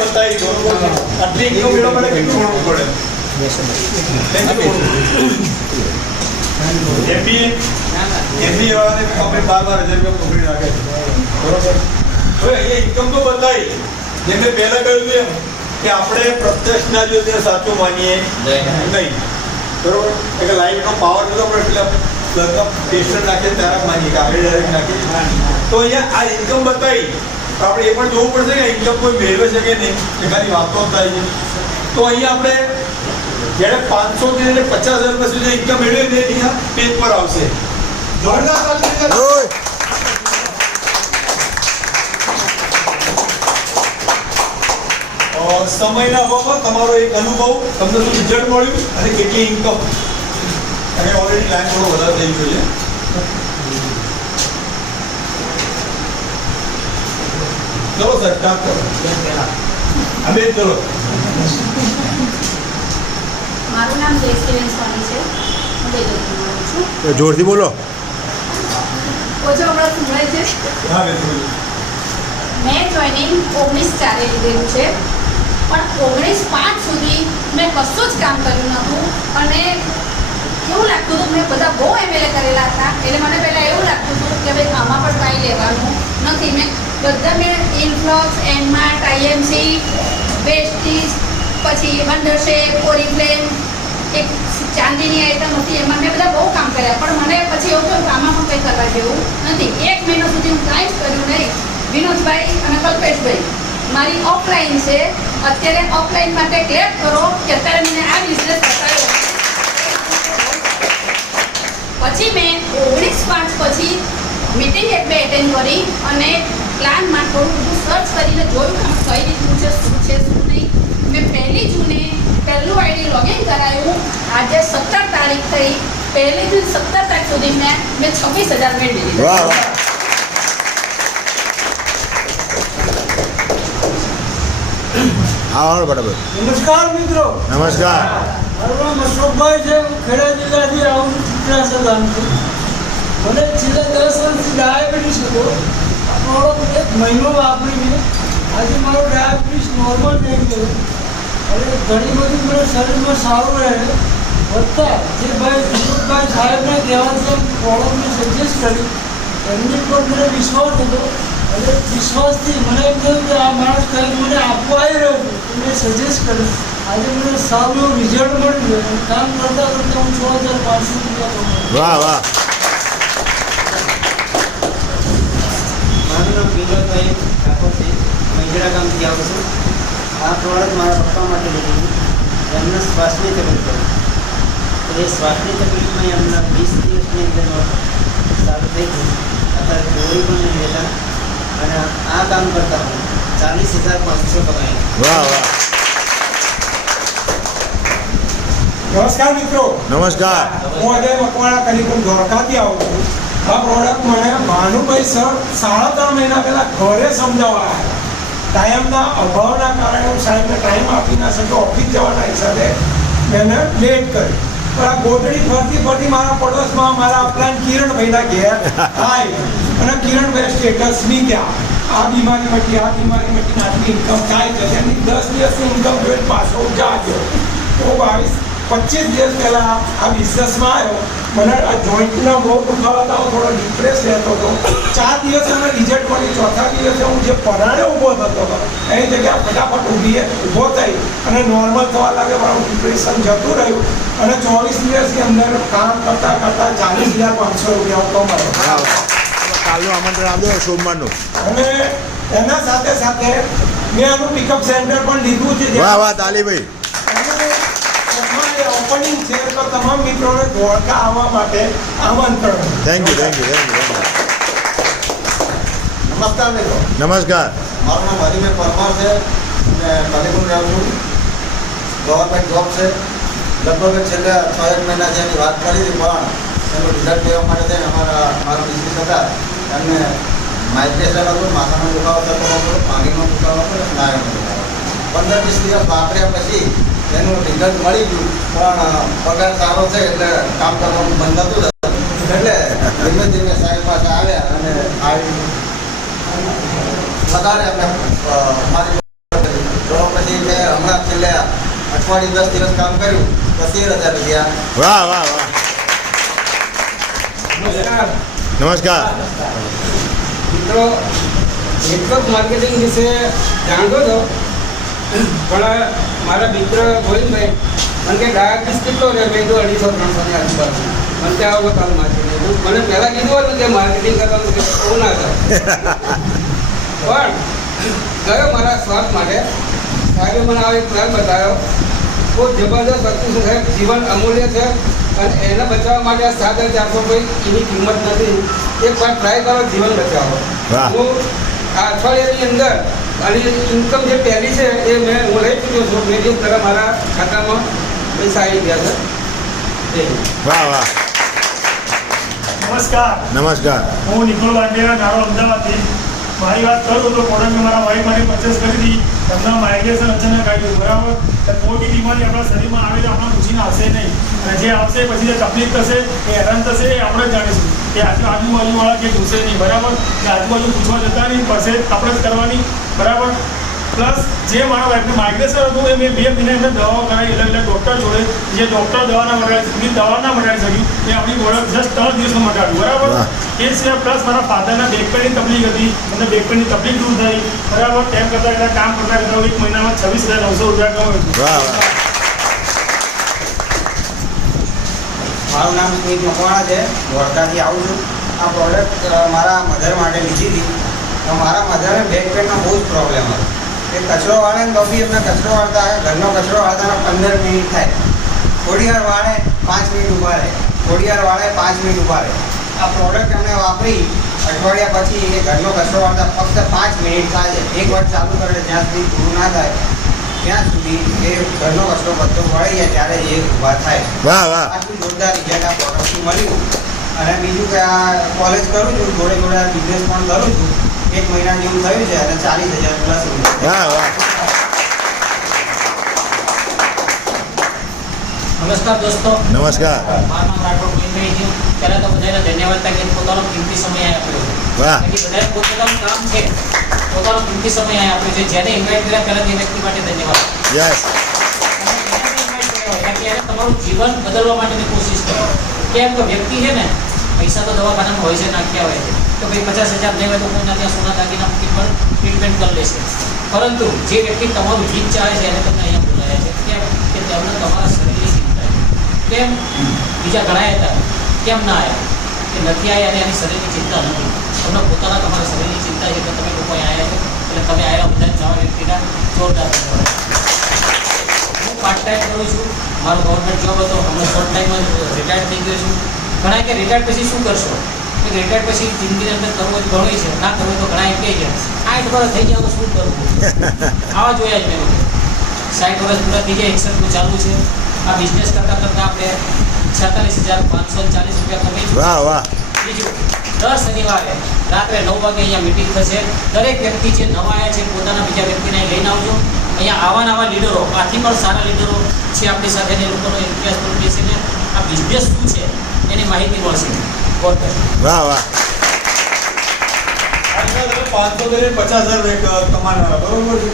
બતાવી બરોબર આટલી ઇન્કમ મેળવવા માટે કેટલું ભણવું પડે એમબીએ વાળાને આપણે 12,000 રૂપિયા પકડી નાખે બરોબર. હવે અહીંયા ઇન્કમ તો બતાવી જેમ મેં પહેલા કહ્યું એમ કે આપણે પ્રત્યક્ષના જો તે સાચું માનીએ નહીં બરોબર. એટલે લાઈટનો પાવર નતો આપણે એટલે પેસ્ટર નાખીએ ત્યારે માનીએ કે આપણે ડાયરેક્ટ નાખીએ. તો અહીંયા આ ઇન્કમ બતાવી આપણે એ પણ જોવું પડશે કે ઇન્કમ કોઈ મેળવે છે કે નહીં એ ખાલી વાતો થાય છે. તો અહીંયા આપણે જ્યારે 500 થી લઈને 50,000 સુધી ઇન્કમ મેળવે ને અહીંયા પેજ પર આવશે. સમયના અભાવમાં તમારો એક અનુભવ તમને શું રિઝલ્ટ મળ્યું અને કેટલી ઇન્કમ અને ઓલરેડી લાઈન થોડો વધારે થઈ ગયો છે. ચલો સર સ્ટાર્ટ કરો. અમે ચલો. મારું નામ જયશ્રીબેન સોની છે. હું બેદરથી બોલું છું. જોરથી બોલો. ઓછો હમણાં સંભળાય છે. હા બેન. મેં જોઈનિંગ 19/4 લીધેલું છે પણ 19/5 સુધી મેં કશું જ કામ કર્યું નહોતું અને એવું લાગતું હતું મેં બધા બહુ એમએલએ કરેલા હતા એટલે મને પહેલાં એવું લાગતું હતું કે ભાઈ આમાં પણ કાંઈ લેવાનું નથી. મેં બધા મેં ઇન્ફ્લોક્સ એનમાર્ટ આઈએમસી વેસ્ટીજ પછી વંડરશેપ ઓરિફ્લેમ એક ચાંદીની આઈટમ હતી એમાં મેં બધા બહુ કામ કર્યા પણ મને પછી એવું થયું કે આમાં પણ કંઈ કરવા જેવું નથી. 1 મહિનો સુધી હું કાંઈ જ કર્યું નહીં. વિનોદભાઈ અને કલ્પેશભાઈ મારી ઓફલાઈન છે. અત્યારે ઓફલાઈન માટે ક્લેપ કરો કે અત્યારે મને આ બિઝનેસ બતાવ્યો. પછી મેં 19/5 પછી મીટિંગ એક બે એટેન્ડ કરી અને પ્લાનમાં થોડું બધું સર્ચ કરીને જોયું કે આમાં કઈ રીતનું છે શું નહીં. મેં 1 જૂને પહેલું આઈડી લોગિન કરાયું. આજે 17 તારીખ થઈ. 1 થી 17 તારીખ સુધી મેં 26,000 મેળવી લીધા. વાહ વાહ. હા બરાબર. નમસ્કાર મિત્રો. નમસ્કાર. મારું નામ અશોકભાઈ છે. હું ખેડા જિલ્લાથી આવું છું. ચિત્રાસર ગામથી. મને છેલ્લા 10 વર્ષથી ડાયાબિટીસ હતો. પ્રોડક્ટ 1 મહિનો વાપરીને આજે મારો ડાયાબિટીસ નોર્મલ થઈ ગયો અને ઘણી બધી મને શરીરમાં સારું રહે વધતા જે ભાઈ વિનોદભાઈ સાહેબને કહેવાથી પ્રોડક્ટને સજેસ્ટ કરી એમની પર મને વિશ્વાસ હતો અને વિશ્વાસથી મને એમ થયું કે આ માણસ કંઈક મને આપવા આવી રહ્યો છે મેં સજેસ્ટ કર્યું. આજે મને સારું એવું રિઝલ્ટ મળ્યું છે અને કામ કરતાં કરતાં હું 6,500 રૂપિયા કમાઉં. વાહ વાહ. મારું નામ વિનોદભાઈ ઠાકોર છે. મંજરા ગામથી આવું છું. આ પ્રોડક્ટ મારા પપ્પા માટે લીધી એમને શ્વાસની તકલીફ હતી તો એ શ્વાસની તકલીફમાં એમના 20 દિવસની અંદર સારું થઈ ગયું. અત્યારે ગોળી પણ નહીં લેતા અને આ કામ કરતા હું 40,500 કમાઈ. વાહ વાહ. નમસ્કાર મિત્રો. નમસ્કાર. હું અજય મકવાણા કલીકુમ ધોળકાથી આવું છું. આ પ્રોડક્ટ મને ભાનુભાઈ સર 3.5 મહિના પહેલાં ઘરે સમજાવવા આવ્યા. ટાઈમના અભાવના કારણે હું સાહેબને ટાઈમ આપી ના શક્યો. ઓફિસ જવાના હિસાબે મેં લેટ કરી પણ આ ગોદડી ફરતી ફરતી મારા પડોશમાં મારા અપલાઈન કિરણભાઈના ઘેર આવી અને કિરણભાઈ સ્ટેટસ મૂક્યા આ બીમારી મટી આટલી ઇન્કમ થાય છે. એની 10 દિવસની ઇન્કમ જોઈને પાછો જાગ્યો. તો 25 દિવસ પહેલાં આ બિઝનેસમાં આવ્યો. મને આ જોઈન્ટના બહુ દુખાવા હતા. થોડો ડિપ્રેસ રહેતો હતો. 4 દિવસે મને રિઝલ્ટ મળી. ચોથા દિવસે હું જે પરાણે ઊભો થતો હતો એની જગ્યાએ ફટાફટ ઊભો થઈ અને નોર્મલ થવા લાગે. મારું ડિપ્રેશન જતું રહ્યું અને 24 દિવસની અંદર કામ કરતાં 40,500 રૂપિયા કમાયો. કાલનું આમંત્રણ આપજો સોમવારનું. અને એના સાથે સાથે મેં આનું પિકઅપ સેન્ટર પણ લીધું છે. વાહ વાહ તાલીભાઈ. ઓપનિંગ છે તો તમામ મિત્રોને ધોળકા આવવા માટે આમંત્રણ. Thank you thank you thank you. નમસ્કાર મિત્રો. નમસ્કાર. મારું નામ હરિભાઈ પરમાર છે અને કલીકુમ રહું છું. ગવર્મેન્ટ જોબ છે. લગભગ છેલ્લા 6 મહિના જેની વાત કરી હતી પણ એનું રિઝલ્ટ લેવા માટે થઈને મારા બિઝનેસ હતા એમને માઇગ્રેશન હતું, માથાનો દુખાવો થતો હતો, પાણીનો દુખાવો હતો, સ્નાયુનો દુખાવો. 15-20 દિવસ વાપર્યા પછી એનું રિઝલ્ટ મળી ગયું પણ પગાર સારો છે એટલે કામ કરવાનું બંધ નતું થતું. એટલે ધીમે ધીમે સાહેબ પાસે આવ્યા અને વધારે અમે મારી એટલે અઠવાડિયું 10 દિવસ કામ કર્યું તો 13,000 રૂપિયા. વાહ વાહ વાહ નમસ્કાર નમસ્કાર મિત્રો, નેટવર્ક માર્કેટિંગ વિશે જાણતો હતો, પણ મારા મિત્ર ગોવિંદભાઈ મને કે ડાયાબિટીસ કેટલો રહે? મેં કીધું 250-300 ની આજુબાજુ. મને કે આવો તાલ માર્કેટિંગ. મને પહેલાં કીધું હતું કે માર્કેટિંગ કરવાનું કે બહુ ના થાય, પણ ગયો મારા સ્વાર્થ માટે. સાહેબે મને આવો એક પ્લાન બતાવ્યો, બહુ જબરદસ્ત વસ્તુ છે સાહેબ, જીવન અમૂલ્ય છે અને એને બચાવવા માટે આ 7,400 કોઈ એની કિંમત નથી. એક વાર ટ્રાય કરો, જીવન બચાવો. વાહ. હું આ અઠવાડિયાની અંદર અને ઇન્કમ જે પહેલી છે એ હું લઈ ચૂક્યો છું. મેં જે તરફ મારા ખાતામાં પૈસા આવી ગયા છે. વાહ વાહ નમસ્કાર, નમસ્કાર હું નિકોલ વાંડેરા, નારો અમદાવાદથી. મારી વાત કરું તો પ્રોડક્ટ મારા વાઈફ મારી પરચેસ કરી હતી. એમના માઇગ્રેશન અચાનક આવ્યું, બરાબર. કોઈ બી બીમારી આપણા શરીરમાં આવે તો આપણે પૂછીને આવશે નહીં, અને જે આવશે પછી જે તકલીફ થશે એ હેરાન થશે એ આપણે જ જાણીશું. કે આજુબાજુવાળા કે પૂછે નહીં, બરાબર. કે આજુબાજુ પૂછવા જતા નહીં, પડશે આપણે જ કરવાની, બરાબર. પ્લસ જે મારા વાઈફને માઇગ્રેશન હતું એ મેં 2 મહિના એમને દવાઓ કરાવી, એટલે ડૉક્ટર જોડે જે ડૉક્ટર દવા ના મટાડી શકી એ આપણી પ્રોડક્ટ જસ્ટ 3 દિવસમાં મટાડ્યું, બરાબર. વાહ. એ સિવાય પ્લસ મારા ફાધરના બેક પેનની તકલીફ હતી, મને બેક પેનની તકલીફ દૂર થઈ, બરાબર. તેમ કરતાં કરતાં કામ કરતાં 1 મહિનામાં 26,900 રૂપિયા કમાયું છું. વાહ વાહ મારું નામ સ્મિત મકવાણા છે, ધોળકાથી આવું છું. આ પ્રોડક્ટ મારા મધર માટે લીધી હતી. તો મારા મધરને બેક પેનનો બહુ જ પ્રોબ્લેમ હતો. એ કચરો વાળે ને તો બી એમને કચરો વાળતા ઘરનો કચરો વાળતા 15 મિનિટ થાય. થોડી વાર વાળે 5 મિનિટ ઊભા રહે, થોડી વાર વાળે 5 મિનિટ ઊભા રહે. આ પ્રોડક્ટ એમણે વાપરી અઠવાડિયા પછી એ ઘરનો કચરો વાળતા ફક્ત 5 મિનિટ થાય છે. એક વાર ચાલુ કરે જ્યાં સુધી પૂરું ના થાય ત્યાં સુધી એ ઘરનો કચરો બધો વળી જાય ત્યારે એ ઊભા થાય. વાહ વાહ આટલું જોરદાર રિઝલ્ટ આ પ્રોડક્ટથી મળ્યું. અને બીજું કે આ કોલેજ કરું છું, જોડે જોડે આ બિઝનેસ પણ કરું છું. 1 મહિના જેવું થયું છે અને 40,000 પ્લસ વાહ વાહ નમસ્કાર દોસ્તો, નમસ્કાર મારું નામ રાઠોડ ગોવિંદભાઈ છે. પહેલાં તો બધાને ધન્યવાદ કે પોતાનો કિંમતી સમય અહીં આપ્યો છે. વાહ. બાકી બધાએ પોતાનું કામ છે, પોતાનો કિંમતી સમય અહીં આપ્યો છે. જેને ઇન્વાઇટ કર્યા પહેલાં તે વ્યક્તિ માટે ધન્યવાદ. યસ ત્યારે તમારું જીવન બદલવા માટેની કોશિશ કરો. કેમ કે વ્યક્તિ છે ને, પૈસા તો દવાખાનામાં હોય છે, નાખ્યા હોય છે, તો ભાઈ 50,000 નહીં હોય તો કોઈના ત્યાં સોના દાગીના મૂકી પણ ટ્રીટમેન્ટ કરી લેશે. પરંતુ જે વ્યક્તિ તમારું જીત ચાહે છે એને તમને અહીંયા બોલાયા છે. કેમ કે તેમને તમારા શરીરની ચિંતા છે. કેમ બીજા ઘણા હતા, કેમ ના આવ્યા? કે નથી આવ્યા અને એની શરીરની ચિંતા નથી. તમને પોતાના તમારા શરીરની ચિંતા છે તો તમે લોકો અહીંયા આવ્યા છો. એટલે તમે આવેલા બધા નવા વ્યક્તિના જોરદાર ધન્યવાદ. હું પાર્ટ ટાઈમ કરું છું, મારો ગવર્મેન્ટ જોબ હતો, હમણાં શોર્ટ ટાઈમમાં રિટાયર્ડ થઈ ગયો છું. ઘણા કે રિટાયર્ડ પછી શું કરશો? કે રિટાયર્ડ પછી જિંદગીની અંદર કરવું હોય ઘણું છે, ના કરવું તો ઘણા એમ કહે છે 60 વર્ષ થઈ ગયા તો શું કરવું? આવા જોયા જ મેં. 60 વર્ષ પૂરા થઈ ગયા, 61 ચાલુ છે. આ બિઝનેસ કરતાં કરતાં આપણે 46,540 રૂપિયા કમાઈ છું. વાહ વાહ બીજું, દર શનિવારે રાત્રે 9 વાગે અહીંયા મિટિંગ થશે. દરેક વ્યક્તિ જે નવા આવ્યા છે પોતાના બીજા વ્યક્તિને અહીં લઈને આવજો. અહીંયા આવા લીડરો, આથી પણ સારા લીડરો છે આપણી સાથે, એ લોકોનો ઇતિહાસ પણ બેસીને આ બિઝનેસ શું છે એની માહિતી મળશે. God bless. વાહ વાહ આજકાલ તમે 500 થી 50,000 કમાનારા, બરોબર છે?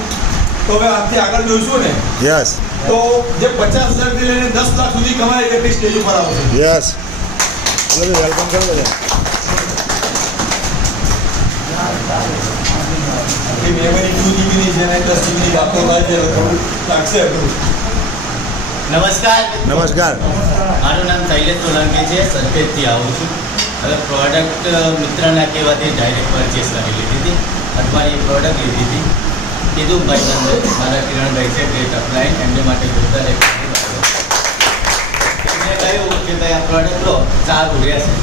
તો હવે આથી આગળ જોઈશું ને યસ તો જે 50,000 થી લઈને 10 લાખ સુધી કમાય એટલી સ્ટેજ ઉપર આવશે. યસ ચલો વેલકમ કરો બધા કે મેમરી 2 જીબીની છે ને 10 જીબીની વાપરો થાય છે એટલે થોડું લાગશે અઘરું. નમસ્કાર, નમસ્કાર મારું નામ શૈલેષ સોલંકી છે, સરખેજથી આવું છું. હવે પ્રોડક્ટ મિત્રના કહેવાથી ડાયરેક્ટ પરચેસ કરી લીધી હતી. અઠવાડિયે પ્રોડક્ટ લીધી હતી. કીધું ભાઈ તમને મારા કિરણભાઈ છે ગ્રેટ અપ્લાયન, એમને માટે જોરદાર એક એમને કહ્યું કે ભાઈ આ પ્રોડક્ટ લો, સારું રહેશે.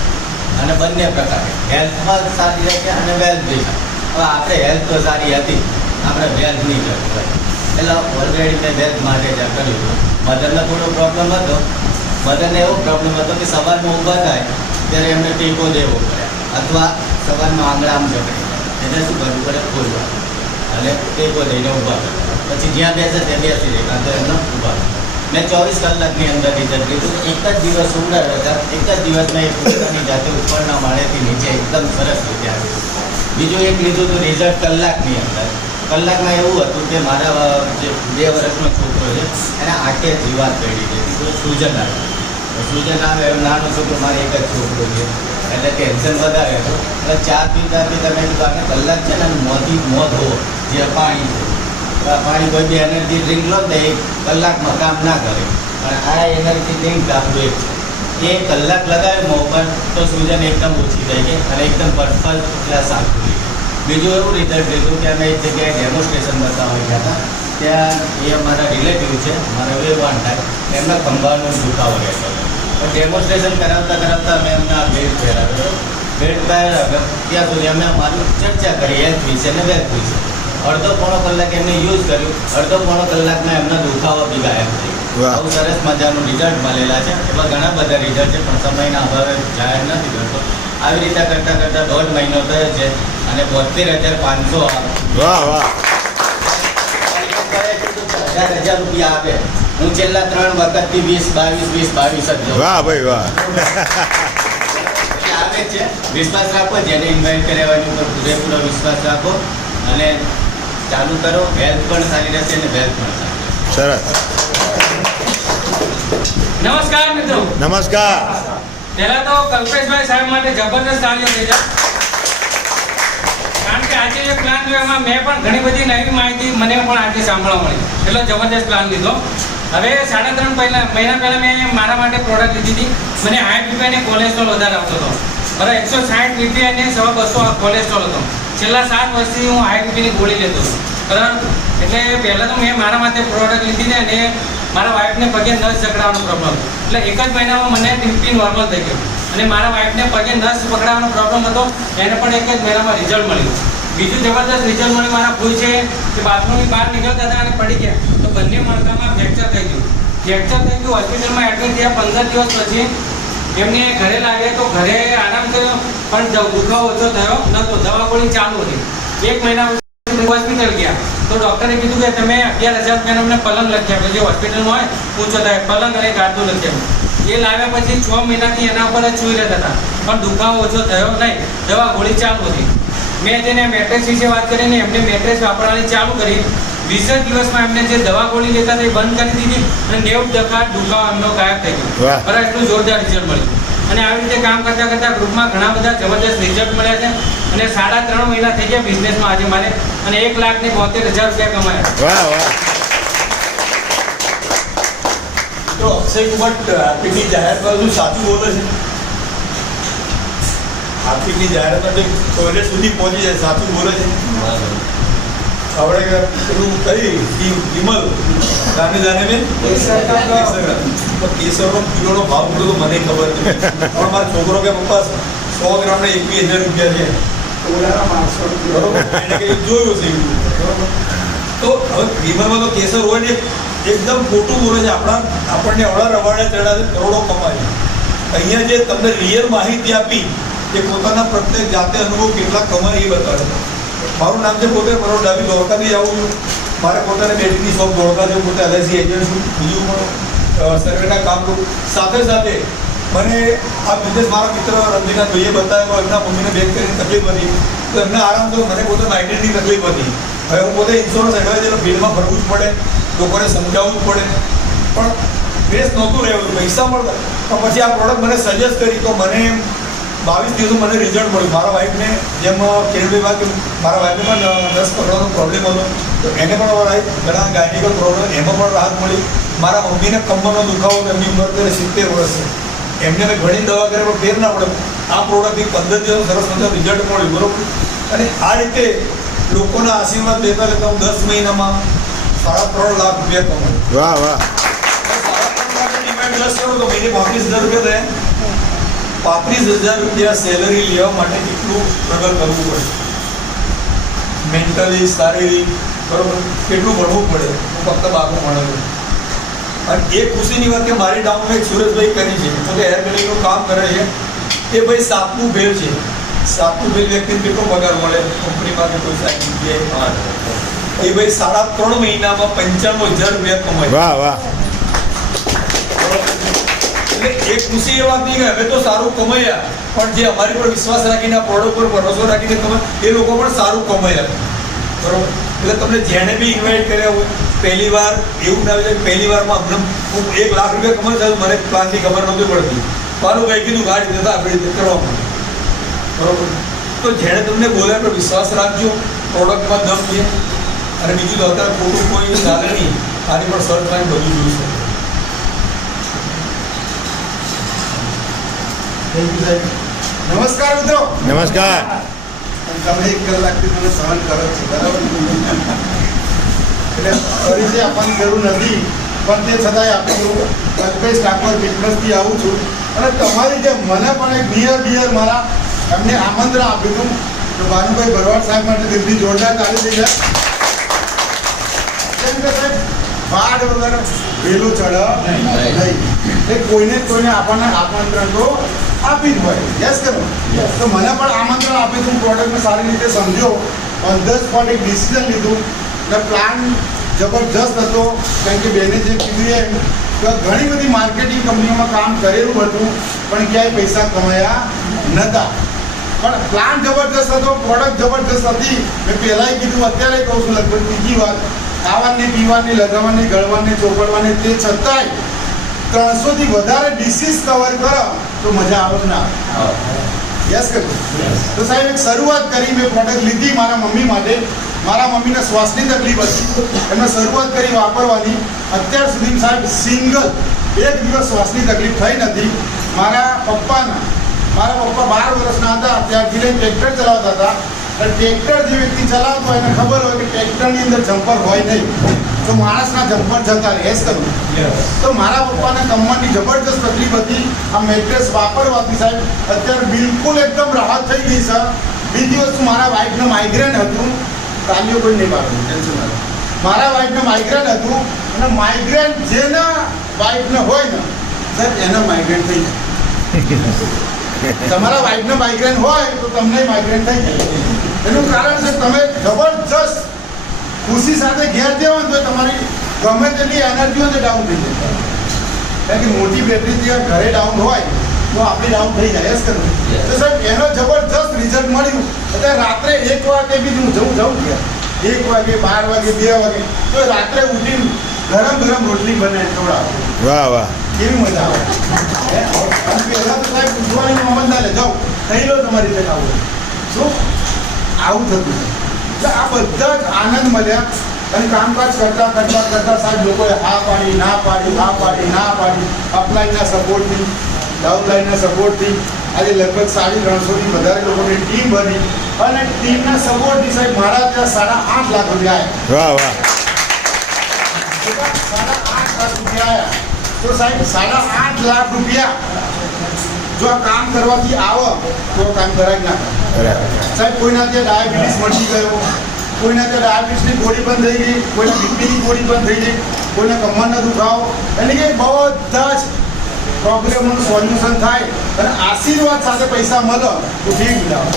અને બંને પ્રકારે હેલ્થમાં સારી રહેશે અને વેલ્થ બી. હવે આપણે હેલ્થ તો સારી હતી, આપણે વેલ્થ નહીં કરવું હોય એટલે ઓલરેડી મેં વેલ્થ માટે જ આ કર્યું હતું. મધરને થોડો પ્રોબ્લેમ હતો. મધરને એવો પ્રોબ્લેમ હતો કે સવારમાં ઊભા થાય ત્યારે એમને ટેકો દેવો પડે, અથવા સવારમાં આંગળા આમ જકડી જાય એને શું કરવું પડે? ખોલવાનું અને ટેકો દઈને ઊભા કરે. પછી જ્યાં બેસે ત્યાં બેસી રહે, કાં તો એમને ઊભા કરે. મેં 24 કલાકની અંદર રિઝલ્ટ લીધું. એક જ દિવસ ઉમરાયો હતા, એક જ દિવસમાં એ પોતાની જાતે ઉપરના માળેથી નીચે એકદમ સરસ રીતે આવ્યું. બીજું એક લીધું હતું રિઝલ્ટ કલાકની અંદર, કલાકમાં એવું હતું કે મારા જે 2 વર્ષનો છોકરો છે એને આંખે જીવાત પડી ગઈ, તો સૂજન આવ્યું. સૂજન આવે એમ નાનો છોકરો, મારે એક જ છોકરો છે એટલે ટેન્શન વધારે હતું. એટલે ચા પીતા પીતા મેં કીધું આને કલાક છે ને મોંથી મોં ધોવો, જે પાણી છે આ પાણી કોઈ બી એનર્જી ડ્રિંક લો ને 1 કલાકમાં કામ ના કરે, પણ આ એનર્જી ડ્રિંક આપણું એક છે. 1 કલાક લગાવ્યો મોં પર તો સૂજન એકદમ ઓછી થઈ ગઈ અને એકદમ પરફેક્ટ સાફ થઈ ગઈ. બીજું એવું રિઝલ્ટ લીધું કે અમે એક જગ્યાએ ડેમોન્સ્ટ્રેશન બતાવવા ગયા હતા. ત્યાં એ અમારા રિલેટિવ છે, મારા વેવાણ થાય, એમના ખંભાનો દુખાવો રહેતો હતો. તો ડેમોન્સ્ટ્રેશન કરાવતા અમે એમને આ બેલ્ટ પહેરાવ્યો. બેલ્ટ પહેરાવ્યો ત્યાં સુધી અમે અમારી ચર્ચા કરી હેલ્થ વિશે અને વેલ્થ વિશે. અડધો પોણો કલાક એમને યુઝ કર્યું, અડધો પોણો કલાકમાં એમના દુખાવો બી ગાયબ થઈ ગયો. બહુ સરસ મજાનું રિઝલ્ટ મળેલા છે. એમાં ઘણા બધા રિઝલ્ટ છે, પણ સમયના અભાવે જાહેર નથી કરતો. આવી રીતે કરતાં કરતાં 1.5 મહિનો થયો છે અને 72,500 વાહ વાહ 1000 રૂપિયા આવે. હું છેલ્લા 3 વખતથી 20-22 જ લઉં. વાહ ભાઈ વાહ એટલે આવે છે. વિશ્વાસ રાખો, જેને ઇન્વાઇટ કરાવવાની ઉપર પૂરેપૂરો વિશ્વાસ રાખો અને ચાલુ કરો. હેલ્થ પણ સારી રહેશે અને વેલ્થ પણ સારી રહેશે. સરસ. નમસ્કાર મિત્રો. નમસ્કાર. પહેલા તો કલ્પેશભાઈ સાહેબ માટે જબરદસ્ત તાળીઓ થઈ જાય, કારણ કે આજે જે પ્લાન જોયો એમાં મેં પણ ઘણી બધી નવી માહિતી મને પણ આજે સાંભળવા મળી. એટલો જબરદસ્ત પ્લાન લીધો. હવે 3.5 મહિના પહેલાં મેં મારા માટે પ્રોડક્ટ લીધી હતી. મને હાઈ બીપી અને કોલેસ્ટ્રોલ વધારે આવતો હતો. બરાબર 160 બીપી અને 200 કોલેસ્ટ્રોલ હતો. છેલ્લા 7 વર્ષથી હું હાઈ બીપીની ગોળી લેતો હતો. બરાબર, એટલે પહેલાં તો મેં મારા માટે પ્રોડક્ટ લીધી છે અને મારા વાઈફને પગે નસ જકડાવાનો પ્રોબ્લેમ. એટલે 1 જ મહિનામાં મને બીપી નોર્મલ થઈ ગયો અને મારા વાઈફને પગે નસ પકડાવાનો પ્રોબ્લેમ હતો, એને પણ 1 જ મહિનામાં રિઝલ્ટ મળ્યું. બીજું જબરદસ્ત રિઝલ્ટ મળ્યું મારા ભૂલ છે કે બાથરૂમની બહાર નીકળતા હતા અને પડી ગયા તો બંને મણકામાં ફ્રેક્ચર થઈ ગયું. હોસ્પિટલમાં એડમિટ થયા. 15 દિવસ પછી એમને ઘરે લાવ્યા તો ઘરે આરામ કર્યો, પણ દુખાવો ઓછો થયો નહોતો. દવા ગોળી ચાલુ હતી. 1 મહિના હોસ્પિટલ ગયા તો ડૉક્ટરે કીધું કે તમે 11,000 રૂપિયાનો અમને પલંગ લખી આપ્યો, જે હોસ્પિટલમાં હોય ઊંચો થાય પલંગ અને ગાદલું લખી આપ્યું. એ લાવ્યા પછી 6 મહિનાથી એના ઉપર જ સૂઈ રહેતા હતા, પણ દુખાવો ઓછો થયો નહીં. દવા ગોળી ચાલુ હતી. મેં તેને મેટ્રેસ વિશે વાત કરીને એમને મેટ્રેસ વાપરવાની ચાલુ કરી. 20 દિવસમાં એમને જે દવા ગોળી લેતા તે બંધ કરી દીધી અને 90% દુખાવો એમનો ગાયબ થઈ ગયો. બરાબર, એટલું જોરદાર રિઝલ્ટ મળ્યું. અને આવી રીતે કામ કરતાં કરતાં ગ્રુપમાં ઘણા બધા જબરદસ્ત રિઝલ્ટ મળ્યા છે અને 3.5 મહિના થઈ ગયા બિઝનેસમાં આજે મારે અને 1,72,000 રૂપિયા કમાયા. વાહ વાહ તો અક્ષય કુમાર ટ્રાફિકની જાહેરાતમાં શું સાચું બોલે છે? ટ્રાફિકની જાહેરાતમાં જે ટોયલેટ સુધી પહોંચી જાય સાચું બોલે છે. આપણે પેલું કઈ વિમલ જાને મેં કેસરનો કિલોનો ભાવ કેટલો તો મને ખબર નથી, પણ મારો છોકરો કે પપ્પા 100 ગ્રામના 21,000 રૂપિયા છે. બરોબર, એને કંઈ જોયું છે એવું. બરોબર, તો હવે વિમલમાં તો કેસર હોય ને એકદમ ખોટું બોલે છે. આપણને અવળા રવાડે ચડાવે કરોડો કમાય. અહીંયા જે તમને રિયલ માહિતી આપી એ પોતાના પ્રત્યેક જાતે અનુભવ કેટલા કમાય એ બતાવે. મારું નામ છે પોતે મારો ડાબી ધોળકાથી આવું છું. મારે પોતાને બેટરીની શોપ ધોળકા છે. પોતે LIC એજન્ટ છું. બીજું પણ સર્વેના કામ કરું. સાથે સાથે મને આ બિઝનેસ મારા મિત્ર રંજીના ભાઈએ બતાવ્યો. એમના મમ્મીને બેંક કરીને તકલીફ હતી તો એમને આરામ થયો. મને પોતે માઇગ્રેનની તકલીફ હતી. હવે હું પોતે ઇન્સ્યોરન્સ એડવાઇઝર ફિલ્ડમાં ફરવું જ પડે, લોકોને સમજાવવું જ પડે, પણ બેસ નહોતું રહેવું, પૈસા મળતા. પણ પછી આ પ્રોડક્ટ મને સજેસ્ટ કરી તો મને 22 દિવસમાં મને રિઝલ્ટ મળ્યું. મારા વાઈફને જેમ કિરણભાઈ વાત મારા વાઈફને પણ નસ પકડવાનો પ્રોબ્લેમ હતો તો એને પણ ઘણા ગાયનિકલ પ્રોબ્લેમ એમાં પણ રાહત મળી. મારા મમ્મીને કમરનો દુખાવો એમની ઉંમર 70 વર્ષ છે. એમને મેં ઘણી દવા કરે પણ ફેર ના પડે. આ પ્રોડક્ટથી 15 દિવસ સરસ મજા રિઝલ્ટ મળ્યું. બરોબર, અને આ રીતે લોકોના આશીર્વાદ લેતા લેતા હું 10 મહિનામાં 3.5 લાખ રૂપિયા કમાયું. વાહ વાહ 3.5 લાખ ડિમાન્ડ 10 કરું તો મહિને 35,000 રૂપિયા થયા. 35,000 રૂપિયા સેલરી લેવા માટે કેટલું સ્ટ્રગલ કરવું પડે, મેન્ટલી શારીરિક, બરોબર, કેટલું ભણવું પડે. હું ફક્ત બાપુ ભણેલો અને એ ખુશીની વાત કે મારી ડાઉનમાં એક સુરેશભાઈ કરી છે, પોતે એર કલિંગનું કામ કરે છે. એ ભાઈ 7મું ફેલ છે. 7મું ફેલ વ્યક્તિને કેટલો પગાર મળે કંપનીમાં કે કોઈ સાઈડ એ ભાઈ 3.5 મહિનામાં 95,000 રૂપિયા કમાય. વાહ વાહ એટલે એક ખુશી એ વાત નહીં કે હવે તો સારું કમાયા, પણ જે અમારી પર વિશ્વાસ રાખીને આ પ્રોડક્ટ પર ભરોસો રાખીને કમાય એ લોકો પણ સારું કમાયા. બરોબર, એટલે તમને જેને બી ઇન્વાઇટ કર્યા હોય પહેલી વાર એવું ના હોય પહેલી વારમાં અમને હું 1 લાખ રૂપિયા કમાઈ છું મને પ્લાનની ખબર નહોતી પડતી મારું કંઈ કીધું ગાડી દેતા આપણે રીતે કરવા માંડે બરોબર તો જેણે તમને બોલ્યા પર વિશ્વાસ રાખજો પ્રોડક્ટમાં દમ છે અને બીજું તો અત્યારે ખોટું કોઈ ચાલે નહીં આની પણ સર્ચ લાઈન બધું જોઈ શકે થેન્ક યુ સાહેબ નમસ્કાર મિત્રો નમસ્કાર. તમે 1 કલાકથી મને સહન કરો છો બરાબર એટલે પરિચય આપવાની જરૂર નથી પણ તે છતાંય આપણું કલ્પેશ ઠાકોર ફિટનેસથી આવું છું અને તમારી જે મને પણ એક ડિયર મારા એમને આમંત્રણ આપ્યું હતું તો ભાનુભાઈ ભરવાડ સાહેબ માટે દિલથી જોરદાર તાળી થઈ જાય કેમ કે સાહેબ બાદ વગર વહેલો ચઢ નહીં એ કોઈને આપણને આમંત્રણ તો આપી જ હોય યસ કરો તો મને પણ આમંત્રણ આપ્યું હતું પ્રોડક્ટને સારી રીતે સમજ્યો ઓન ધ સ્પોટ એક ડિસિઝન લીધું એટલે પ્લાન જબરજસ્ત હતો કારણ કે બેને જે કીધું એમ તો ઘણી બધી માર્કેટિંગ કંપનીઓમાં કામ કરેલું હતું પણ ક્યાંય પૈસા કમાયા નહોતા પણ પ્લાન જબરજસ્ત હતો પ્રોડક્ટ જબરજસ્ત હતી મેં પહેલાંય કીધું અત્યારે કહું છું લગભગ બીજી વાત ખાવાની પીવાની લગાવવાની ગળવાની ચોપડવાની તે છતાંય 300 થી વધારે ડિસીઝ કવર કરો તો મજા આવે ના યસ કર તો સાહેબ એક શરૂઆત કરી મેં પ્રોડક્ટ લીધી મારા મમ્મી માટે મારા મમ્મીને શ્વાસની તકલીફ હતી એમને શરૂઆત કરી વાપરવાની અત્યાર સુધી સાહેબ સિંગલ એક દિવસ શ્વાસની તકલીફ થઈ નથી મારા પપ્પા 12 વર્ષના હતા ત્યારથી લઈને ટ્રેક્ટર ચલાવતા હતા અને ટ્રેક્ટર જે વ્યક્તિ ચલાવતો હોય એને ખબર હોય કે ટ્રેક્ટરની અંદર જમ્પર હોય નહીં તો માણસના જમ્પર જતા રહે કરું તો મારા પપ્પાને કમરની જબરજસ્ત તકલીફ હતી આ મેટ્રેસ વાપરવાથી સાહેબ અત્યારે બિલકુલ એકદમ રાહત થઈ ગઈ છે બીજી વસ્તુ મારા વાઈફને માઇગ્રેન હતું તાલીઓ કોઈ નહીં પાડવું ટેન્શન ના મારા વાઈફને માઇગ્રેન હતું અને માઇગ્રેન જેના વાઈફને હોય ને સાહેબ એના માઇગ્રેન થઈ જાય તમારા વાઈફને માઇગ્રેન હોય તો તમને માઇગ્રેન થઈ જાય એનું કારણ છે તમે જબરજસ્ત ખુશી સાથે ઘેર જવો ને તો તમારી ગમે તેટલી એનર્જી હોય તો ડાઉન થઈ જાય કારણ કે મોટી બેટરી જે ઘરે ડાઉન હોય તો આપણી ડાઉન થઈ જાય યસ કરવું તો સાહેબ એનો જબરજસ્ત રિઝલ્ટ મળ્યું અત્યારે રાત્રે 1 વાગે બી હું જઉં ગયા 1 વાગે 12 વાગે 2 વાગે તો રાત્રે ઉઠીને ગરમ રોટલી બને ખવડાવો વાહ વાહ કેવી મજા આવે અને પહેલા તો સાહેબ પૂછવાની મમત ના લે જાઓ થઈ લો તમારી રીતે ખાવું શું આવું થતું એટલે આ બધા જ આનંદ મળ્યા અને કામકાજ કરતા સાહેબ લોકોએ હા પાડી ના પાડી અપલાઈનના સપોર્ટથી ડાઉનલાઈનના સપોર્ટથી આજે લગભગ 350 થી વધારે લોકોની ટીમ બની અને ટીમના સપોર્ટથી સાહેબ મારા ત્યાં 8.5 લાખ રૂપિયા વાહ વાહ આવ્યા 8.5 લાખ રૂપિયા આવ્યા તો સાહેબ 8.5 લાખ રૂપિયા જો આ કામ કરવાથી આવે તો કામ કરાય ના સાહેબ કોઈના ત્યાં ડાયાબિટીસ મટી ગયો કોઈના ત્યાં ડાયાબિટીસની ગોળી બંધ થઈ ગઈ કોઈના બીપીની ગોળી બંધ થઈ ગઈ કોઈને કમરનો દુખાવો એટલે કે બધા જ પ્રોબ્લેમનું સોલ્યુશન થાય અને આશીર્વાદ સાથે પૈસા મળે તો ઠીક જાઓ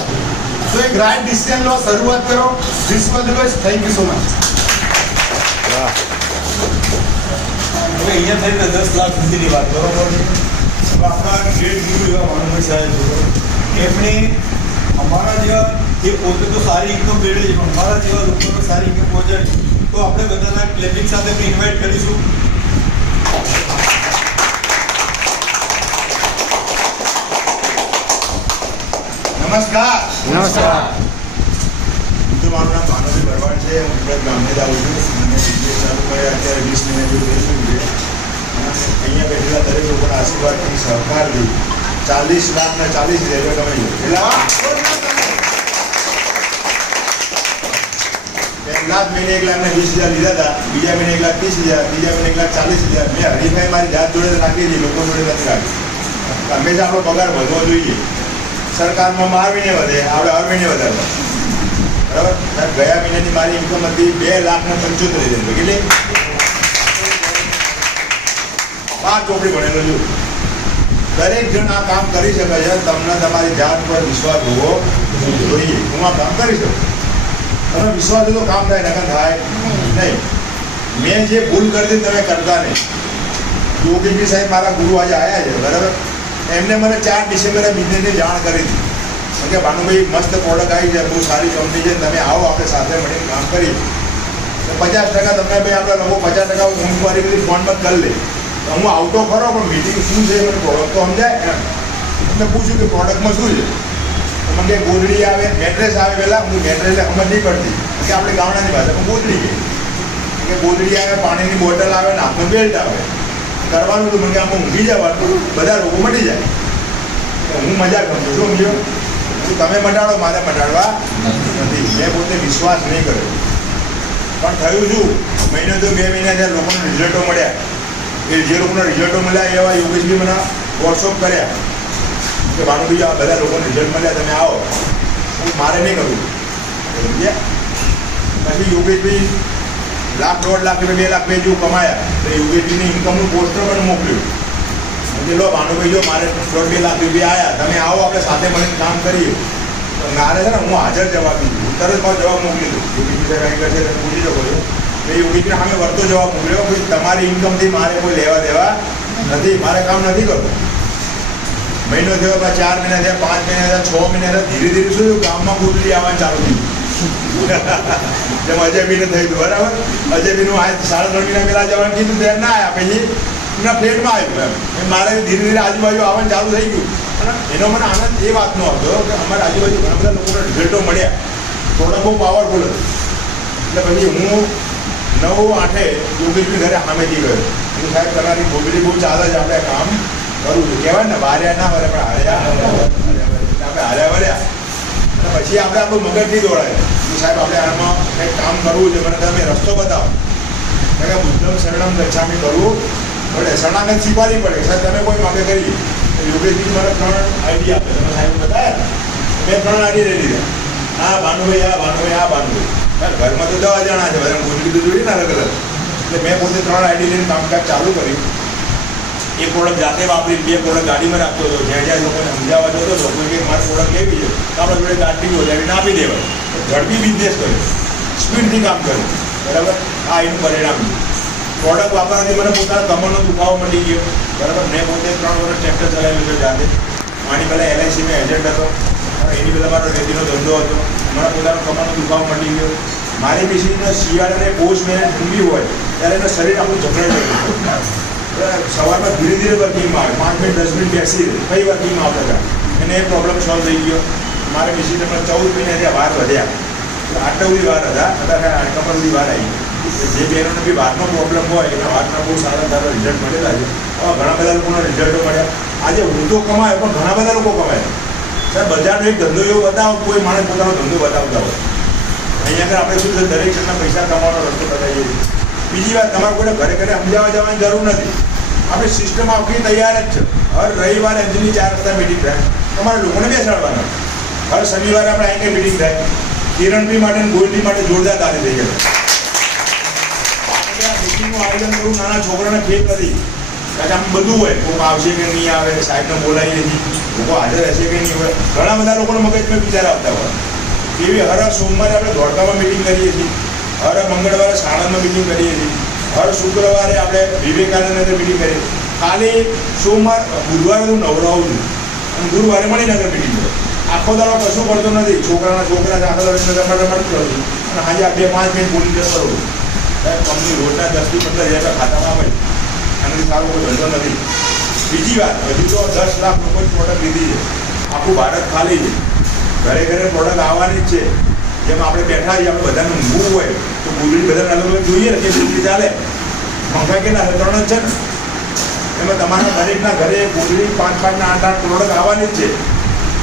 તો એક રાઈટ ડિસિઝન લો શરૂઆત કરો વિશ્વ દિવસ થેન્ક યુ સો મચ વાહ હવે અહીંયા થઈને 10 લાખ સુધીની વાત બરોબર છે હવે આપણા ગ્રેટ ગુરુ એવા ભાનુભાઈ સાહેબ એમણે અમારા જેવા એ પોતે તો સારી ઇન્કમ મેળવે છે પણ અમારા જેવા લોકોને સારી ઇન્કમ પહોંચાડી તો આપણે બધાના ક્લેપિંગ સાથે એમને ઇન્વાઇટ કરીશું નમસ્કાર તો મારું નામ ભાનુભાઈ ભરવાડ છે હું ગુજરાત ગામડે આવું છું અને બિઝનેસ ચાલુ કર્યા અત્યારે 20 મહિના જેવું થઈ ચૂક્યું છે અહીંયા બેઠેલા દરેક લોકોના આશીર્વાદથી સહકારથી 40 લાખના 40,000 રૂપિયા પહેલા જ મહિને 1,20,000 લીધા હતા બીજા મહિને 1,30,000 ત્રીજા મહિને 1,40,000 મેં હરીફાઈ મારી જાત જોડે રાખી હતી લોકો જોડે નથી રાખી હંમેશા આપણો પગાર વધવો જોઈએ સરકારમાં 12 મહિને વધે આપણે 8 મહિને વધારે બરાબર ગયા મહિનાની મારી ઇન્કમ હતી 2,75,000 કેટલી 5 ચોપડી ભણેલો છું દરેક જણ આ કામ કરી શકે છે તમને તમારી જાત પર વિશ્વાસ હોવો જોઈએ હું આ કામ કરી શકું તમે વિશ્વાસ હોય તો કામ થાય નકર થાય નહીં મેં જે ભૂલ કરી તમે કરતા નહીં યોગીજી સાહેબ મારા ગુરુ આજે આવ્યા છે બરાબર એમને મને 4 ડિસેમ્બરે બિઝનેસની જાણ કરી હતી કે ભાનુભાઈ મસ્ત પ્રોડક્ટ આવી છે બહુ સારી કંપની છે તમે આવો આપણે સાથે મળીને કામ કરીએ 50% તમને ભાઈ આપણે લોકો 50% ઊંઘ મારી બધી ફોનમાં કરી લે. તો હું આવતો ખરો પણ મીટિંગ શું છે મને પ્રોડક્ટ તો સમજાય એમ. મેં પૂછ્યું કે પ્રોડક્ટમાં શું છે? તો મને કે ગોદડી આવે, મેટ્રેસ આવે. પહેલાં હું મેટ્રેસ સમજ નહીં પડતી કે આપણે ગામડાની ભાષામાં ગોદડી કે ગોદડી આવે, પાણીની બોટલ આવે ને હાથમાં બેલ્ટ આવે. કરવાનું હતું મને કે આમાં ઊંઘી જવાનું, બધા રોગો મટી જાય. તો હું મજા કરું છું, શું સમજ્યો? તમે મટાડો, મારે મટાડવા નથી. મેં પોતે વિશ્વાસ નહીં કર્યો. પણ થયું શું, મહિનો તો 2 મહિના થયા, લોકોને રિઝલ્ટો મળ્યા. એ જે લોકોને રિઝલ્ટો મળ્યા એવા યોગેશભાઈ મને વોટ્સઅપ કર્યા કે ભાનુભાઈ આ બધા લોકોને રિઝલ્ટ મળ્યા, તમે આવો. મારે નહીં કરવું. સમજ્યા? પછી યોગેશભાઈ લાખ, 1.5 લાખ, 2 લાખ રૂપિયા જેવું કમાયા. તો યોગેશભાઈની ઇન્કમનું પોસ્ટર પણ મોકલ્યું. એટલે લો ભાનુભાઈ જો મારે 2 લાખ રૂપિયા આવ્યા, તમે આવો, આપણે સાથે મળીને કામ કરીએ. તો મારે છે ને હું હાજર જવાબ દીધું, તરત મારો જવાબ મોકલી દઉં. યોગેશભાઈ સાહેબ કંઈ કરશે તમે પૂછી શકો છો. મેં યોગેશભાઈને સામે વળતો જવાબ મોકલ્યો કે તમારી ઇન્કમથી મારે કોઈ લેવા દેવા નથી, મારે કામ નથી કરવું. મહિનો થયો, 4 મહિના થયા, 5 મહિના થયા, 6 મહિના થયા. ધીરે ધીરે શું થયું, ગામમાં ગોદડી આવવાનું ચાલુ થયું. જેમ અજયભાઈને થયું હતું, બરાબર? અજયભાઈનું આ 3.5 મહિના પહેલાં જવાનું કીધું ત્યારે ના આવ્યા, પછી એમના ફ્લેટમાં આવ્યું. એમ મારે ધીરે ધીરે આજુબાજુ આવવાનું ચાલુ થઈ ગયું. અને એનો મને આનંદ એ વાતનો હતો કે અમારા આજુબાજુ ઘણા બધા લોકોને રિઝલ્ટો મળ્યા. પ્રોડક્ટ બહુ પાવરફુલ હતું. એટલે પછી હું 9-8 યોગેશભાઈ ઘરે સામેથી ગયો. સાહેબ તમારી ગોદડી બહુ ચાલે છે, આપણે કામ કરવું છે. કહેવાય ને વાર્યા ના વરે, પણ આપણે હાર્યા વર્યા. અને પછી આપણે આપણું મગજથી દોડાય સાહેબ આપણે આમાં કંઈક કામ કરવું છે, મને તમે રસ્તો બતાવો. કે બુદ્ધમ શરણમ ગચ્છામી કરવું પડે, શરણાગત શીખવાડી પડે. સાહેબ તમે કોઈ માટે કરી. યોગેશજી મને 3 આઈડિયા આપે. તમે સાહેબ બતાવ્યા, મેં 3 આઈડિયા લઈ લીધા. હા ભાનુભાઈ, આ ભાનુભાઈ, આ ભાનુભાઈ. ઘરમાં તો 10 જણા છે, બધા ગોદડી તો જોઈ ને અલગ અલગ. એટલે મેં પોતે 3 આઈડી લઈને કામકાજ ચાલુ કર્યું. એક પ્રોડક્ટ જાતે વાપરી, 2 પ્રોડક્ટ ગાડીમાં રાખતો હતો. જ્યાં જ્યાં લોકોને સમજાવવા જતો હતો, કોઈ કે મારી પ્રોડક્ટ કેવી છે, તો આપણા જોડે ગાડી વધારીને આપી દેવાય. ઝડપી બિઝનેસ કર્યો, સ્પીડથી કામ કર્યું, બરાબર? આ એનું પરિણામ છે. પ્રોડક્ટ વાપરવાથી મને પોતાના કમરનો દુખાવો મળી ગયો, બરાબર? મેં પોતે 3 વર્ષ ટ્રેક્ટર ચલાવેલું છે જાતે. મારી પહેલાં LICમાં એજન્ટ હતો, એની પહેલાં મારો રેતીનો ધંધો હતો. મારા પોતાનો કમરનો દુખાવો મળી ગયો. મારી મિશીનનો શિયાળાને પોષ મહિને ઠંડી હોય ત્યારે એનું શરીર આપણું જકડાઈ ગયું. સવારમાં ધીરે ધીરે વર્કિંગમાં આવે, 5 મિનિટ 10 મિનિટ બેસી કઈ વર્કિંગમાં આવતા હતા. એને એ પ્રોબ્લેમ સોલ્વ થઈ ગયો. મારે મિશીનમાં 14 મહિના ત્યાં વાર વધ્યા. આટલા સુધી વાર હતા, અત્યારે કમર સુધી વાર આવી. જે બહેનોને બી વાતનો પ્રોબ્લેમ હોય એના વાતના બહુ સારા સારા રિઝલ્ટ મળેલા છે. ઘણા બધા લોકોના રિઝલ્ટો મળ્યા. આજે હું તો કમાય પણ ઘણા બધા લોકો કમાય. સાહેબ બજારનો એક ધંધો એવો બતાવો, કોઈ માણસ પોતાનો ધંધો બતાવતા હોય. અહીંયા આગળ આપણે શું છે, દરેક જણના પૈસા કમાવાનો રસ્તો બતાવીએ છીએ. બીજી વાત, તમારે કોઈને ઘરે ઘરે સમજાવવા જવાની જરૂર નથી. આપણે સિસ્ટમ આખી તૈયાર જ છે. હર રવિવારે 5 ની 4 રસ્તા મિટિંગ થાય, તમારે લોકોને બેસાડવાના. હર શનિવારે આપણે અહીં મિટિંગ થાય. કિરણબી માટે અને ગોલ્ડી માટે જોરદાર તારી થઈ જાય. મિટિંગનું આયોજન કરવું નાના છોકરાને ખેલ નથી. કારણ કે આમ બધું હોય, કોઈક આવશે કે નહીં આવે, સાહેબને બોલાવીએ છીએ, લોકો હાજર હશે કે નહીં હોય. ઘણા બધા લોકોને મગજમાં વિચાર આવતા હોય. એવી હર સોમવારે આપણે ધોળકામાં મિટિંગ કરીએ છીએ, હર મંગળવારે સાણંદમાં મિટિંગ કરીએ છીએ, હર શુક્રવારે આપણે વિવેકાનંદ મિટિંગ કરીએ. ખાલી સોમવાર બુધવારે હું નવરાવું છું અને ગુરુવારે મણિનગર મિટિંગ કરું. આખો દાડો કશું કરતો નથી. છોકરા આખો દાડો રમત કરું છું અને આજે આ 2-5 મિનિટ બોલી કરું છું. કંપની રોજના 10 થી 15 હજાર ખાતામાં આવે, આનાથી સારો કોઈ ધંધો નથી. બીજી વાત, હજુ તો 10 લાખ લોકોની પ્રોડક્ટ લીધી છે. આખું ભારત ખાલી છે. ઘરે ઘરે પ્રોડક્ટ આવવાની જ છે. જેમ આપણે બેઠા છીએ, આપણે બધાને ઊંઘવું હોય તો ગોદડી બધાને અલગ અલગ જોઈએ ને, કે ગોદડી ચાલે. પંખા કેટલા 3 જ છે ને, એમાં તમારા દરેકના ઘરે ગોદડી 5-5 ને 8-8 પ્રોડક્ટ આવવાની જ છે.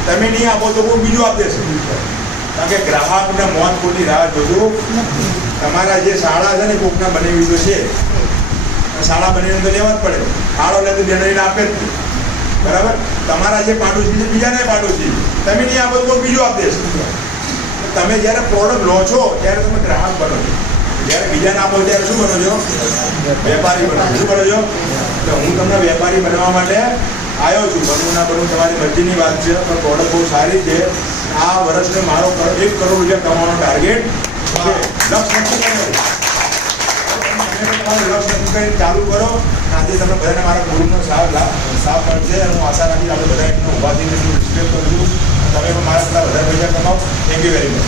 તમે નહીં આપો તો કોઈ બીજું આપી દેશે. કારણ કે ગ્રાહકને મોત ખોટી રાહ જોજો. તમારા જે શાળા છે ને કોકના બનાવી તો છે, શાળા બનાવીને તો લેવા જ પડે. શાળો લે તો બેનરીને આપે જ નહીં, બરાબર? તમારા જે પાડોશી છે બીજાને પાડોશી, તમે નહીં આપો તો કોઈ બીજું આપી દેશે. તમે જ્યારે પ્રોડક્ટ લો છો ત્યારે તમે ગ્રાહક બનો છો. જ્યારે બીજાને આપો ત્યારે શું બનો છો? વેપારી બનો છો. શું બનો છો? એટલે હું તમને વેપારી બનવા માટે આવ્યો છું. બનવું ના બનવું તમારી મરજીની વાત છે, પણ પ્રોડક્ટ બહુ સારી છે. આ વર્ષને મારો 1 કરોડ રૂપિયા કમાવાનો ટાર્ગેટ છે. લક્ષ્ય નક્કી કરો. તમારું લક્ષ્ય નક્કી કરીને ચાલુ કરો. આજે તમે બધાને મારા ગુરુનો સાથ મળશે. હું આશા રાખીશ આપણે બધા એમને ઊભા થઈને રિસ્પેક્ટ કરું છું. તમે પણ મારા બધા પૈસા કમાઓ. Thank you very much.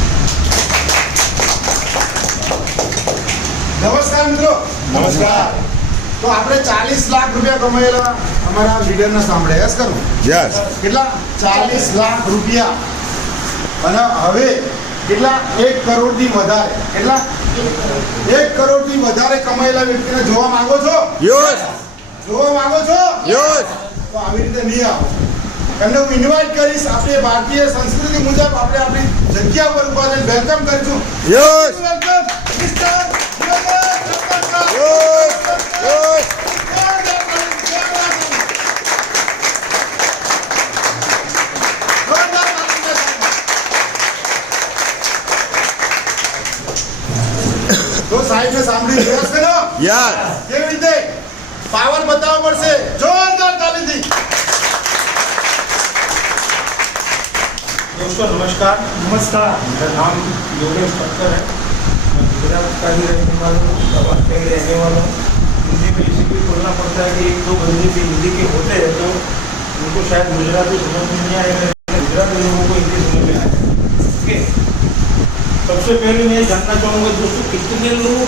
નમસ્કાર મિત્રો. નમસ્કાર. તો આપણે 40 લાખ રૂપિયા કમાયેલા અમારા લીડરને સાંભળે યસ કરું યસ. કેટલા 40 લાખ રૂપિયા અને હવે કેટલા 1 કરોડથી વધારે કેટલા 1 કરોડથી વધારે કમાયેલા વ્યક્તિને જોવા માંગો છો? યસ. જોવા માંગો છો? યસ. તો આવી રીતે નહીં આવો. એમને હું ઇન્વાઇટ કરીશ. આપણે ભારતીય સંસ્કૃતિ મુજબ આપણે આપણી જગ્યા પર ઉભા રહીને વેલકમ કરીશું. Yes. Welcome mister yes. Yes. તો સાહેબને સાંભળી પ્રયાસ કરો. યસ. કેવી રીતે પાવર બતાવવો પડશે. જોરદાર તાલીથી. दोस्तों नमस्कार. मेरा नाम योगेश ठक्कर है. मैं गुजरात का ही रहने वाला हूँ, दवा का ही रहने वाला हूँ. हिंदी में इसीलिए बोलना पड़ता है कि एक दो बंदे भी हिंदी के होते हैं तो उनको शायद गुजराती समझ में नहीं आएगा, गुजराती लोगों को हिंदी समझ में आएगा. ओके. सबसे पहले मैं ये जानना चाहूँगा दोस्तों, कितने लोग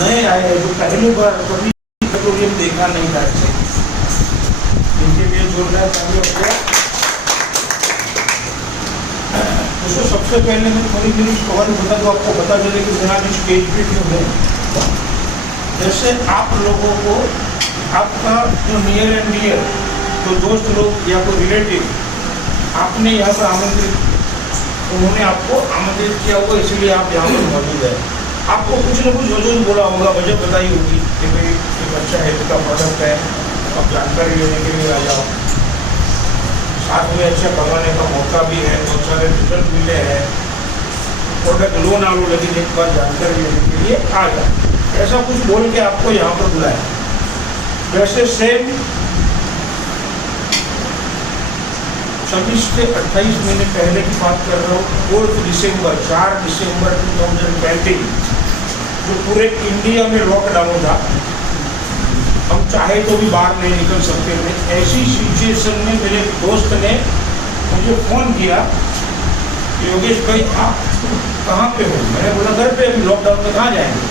नए आए हैं जो पहली बार कभी पेट्रोलियम देखा नहीं था. इनके लिए जोरदार तालियां हो जाए. दोस्तों सबसे पहले मैं थोड़ी मेरी कहानी बता दूँ, आपको पता चले कि यहाँ की स्टेज पे क्यों है. जैसे आप लोगों को आपका जो नियर एंड डियर जो दोस्त लोग या कोई रिलेटिव आपने यहाँ पर आमंत्रित, उन्होंने आपको आमंत्रित किया होगा, इसलिए आप यहाँ पर मौजूद है. आपको कुछ न कुछ वजह बोला होगा, वजह बताई होगी कि भाई एक अच्छा हेल्थ का प्रोडक्ट है, आप जानकारी लेने के लिए आ जाओ. साथ में अच्छा कमाने का मौका भी है, बहुत सारे रिजल्ट मिले हैं, प्रोडक्ट लोन आलू लेकिन एक बार जानकारी लेने के लिए आ जाए, ऐसा कुछ बोल के आपको यहाँ पर बुलाया. वैसे सेम 26 से 28 महीने पहले की बात कर रहा हूँ. 4 दिसंबर 2020 जो पूरे इंडिया में लॉकडाउन था, हम चाहे तो भी बाहर नहीं निकल सकते थे. ऐसी सिचुएशन में मेरे दोस्त ने मुझे फ़ोन किया कि योगेश भाई आप कहाँ पे हो. मैंने बोला घर पे, अभी लॉकडाउन में कहाँ जाएंगे.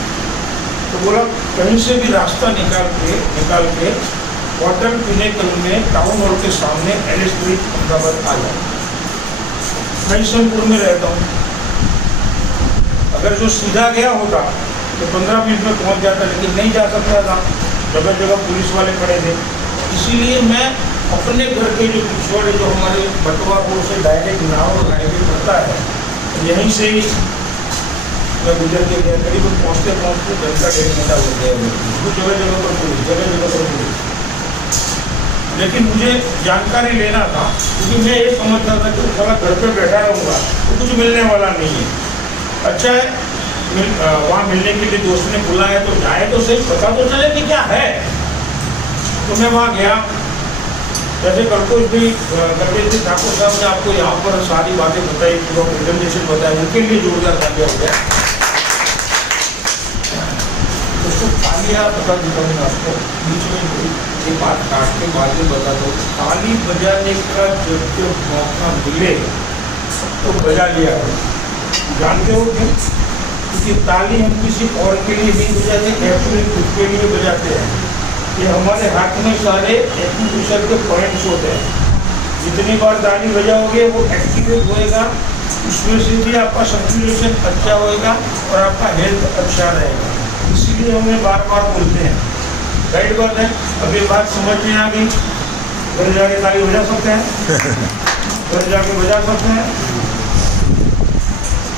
तो बोला कहीं से भी रास्ता निकाल के होटल पिनेकल में टाउन हॉल के सामने एलिस ब्रिज अहमदाबाद आ जाए. मैं ईसनपुर में रहता हूँ. अगर जो सीधा गया होता तो 15 मिनट में पहुँच जाता, लेकिन नहीं जा सकता था, जगह जगह पुलिस वाले खड़े थे. इसीलिए मैं अपने घर के जो पिछवाड़े जो हमारे बटवा रोड से डायरेक्ट नाहौर हाईवे पड़ता है, यहीं से ही मैं गुजर के गया. करीबन पहुँचते पहुँचते घर का 1.5 घंटा हो गया. कुछ जगह जगह पर पुलिस. लेकिन मुझे जानकारी लेना था, क्योंकि मैं ये समझता था कि थोड़ा घर पे बैठा रहूँगा तो कुछ मिलने वाला नहीं है. अच्छा है वहाँ मिलने के लिए दोस्त ने बुलाया तो जाए तो सही, पता तो चले कि क्या है. तो मैं वहाँ गया. जैसे कल्पेश ठाकुर साहब ने आपको यहाँ पर सारी बातें बताई, पूरा प्रेजेंटेशन बताया, उनके लिए जोरदार तालियां हो गया. दोस्तों तालियां बता देता हूँ आपको, बीच में ये बात काट के बाद में बता दो. ताली बजाने का जब मौका मिले तो बजा लिया. जानते हो क्यों? क्योंकि ताली हम किसी और के लिए नहीं बजाते, एक्चुअली खुद के लिए बजाते हैं. ये हमारे हाथ में सारे एक्यूप्रेशर के पॉइंट्स होते हैं. जितनी बार ताली बजाओगे वो एक्टिवेट होएगा, उसमें से भी आपका सर्कुलेशन अच्छा होएगा और आपका हेल्थ अच्छा रहेगा. इसीलिए हमें बार बार बोलते हैं. राइट बात है. अब ये बात समझ में आ गई. घर जाके ताली बजा सकते हैं, घर जाके बजा सकते हैं.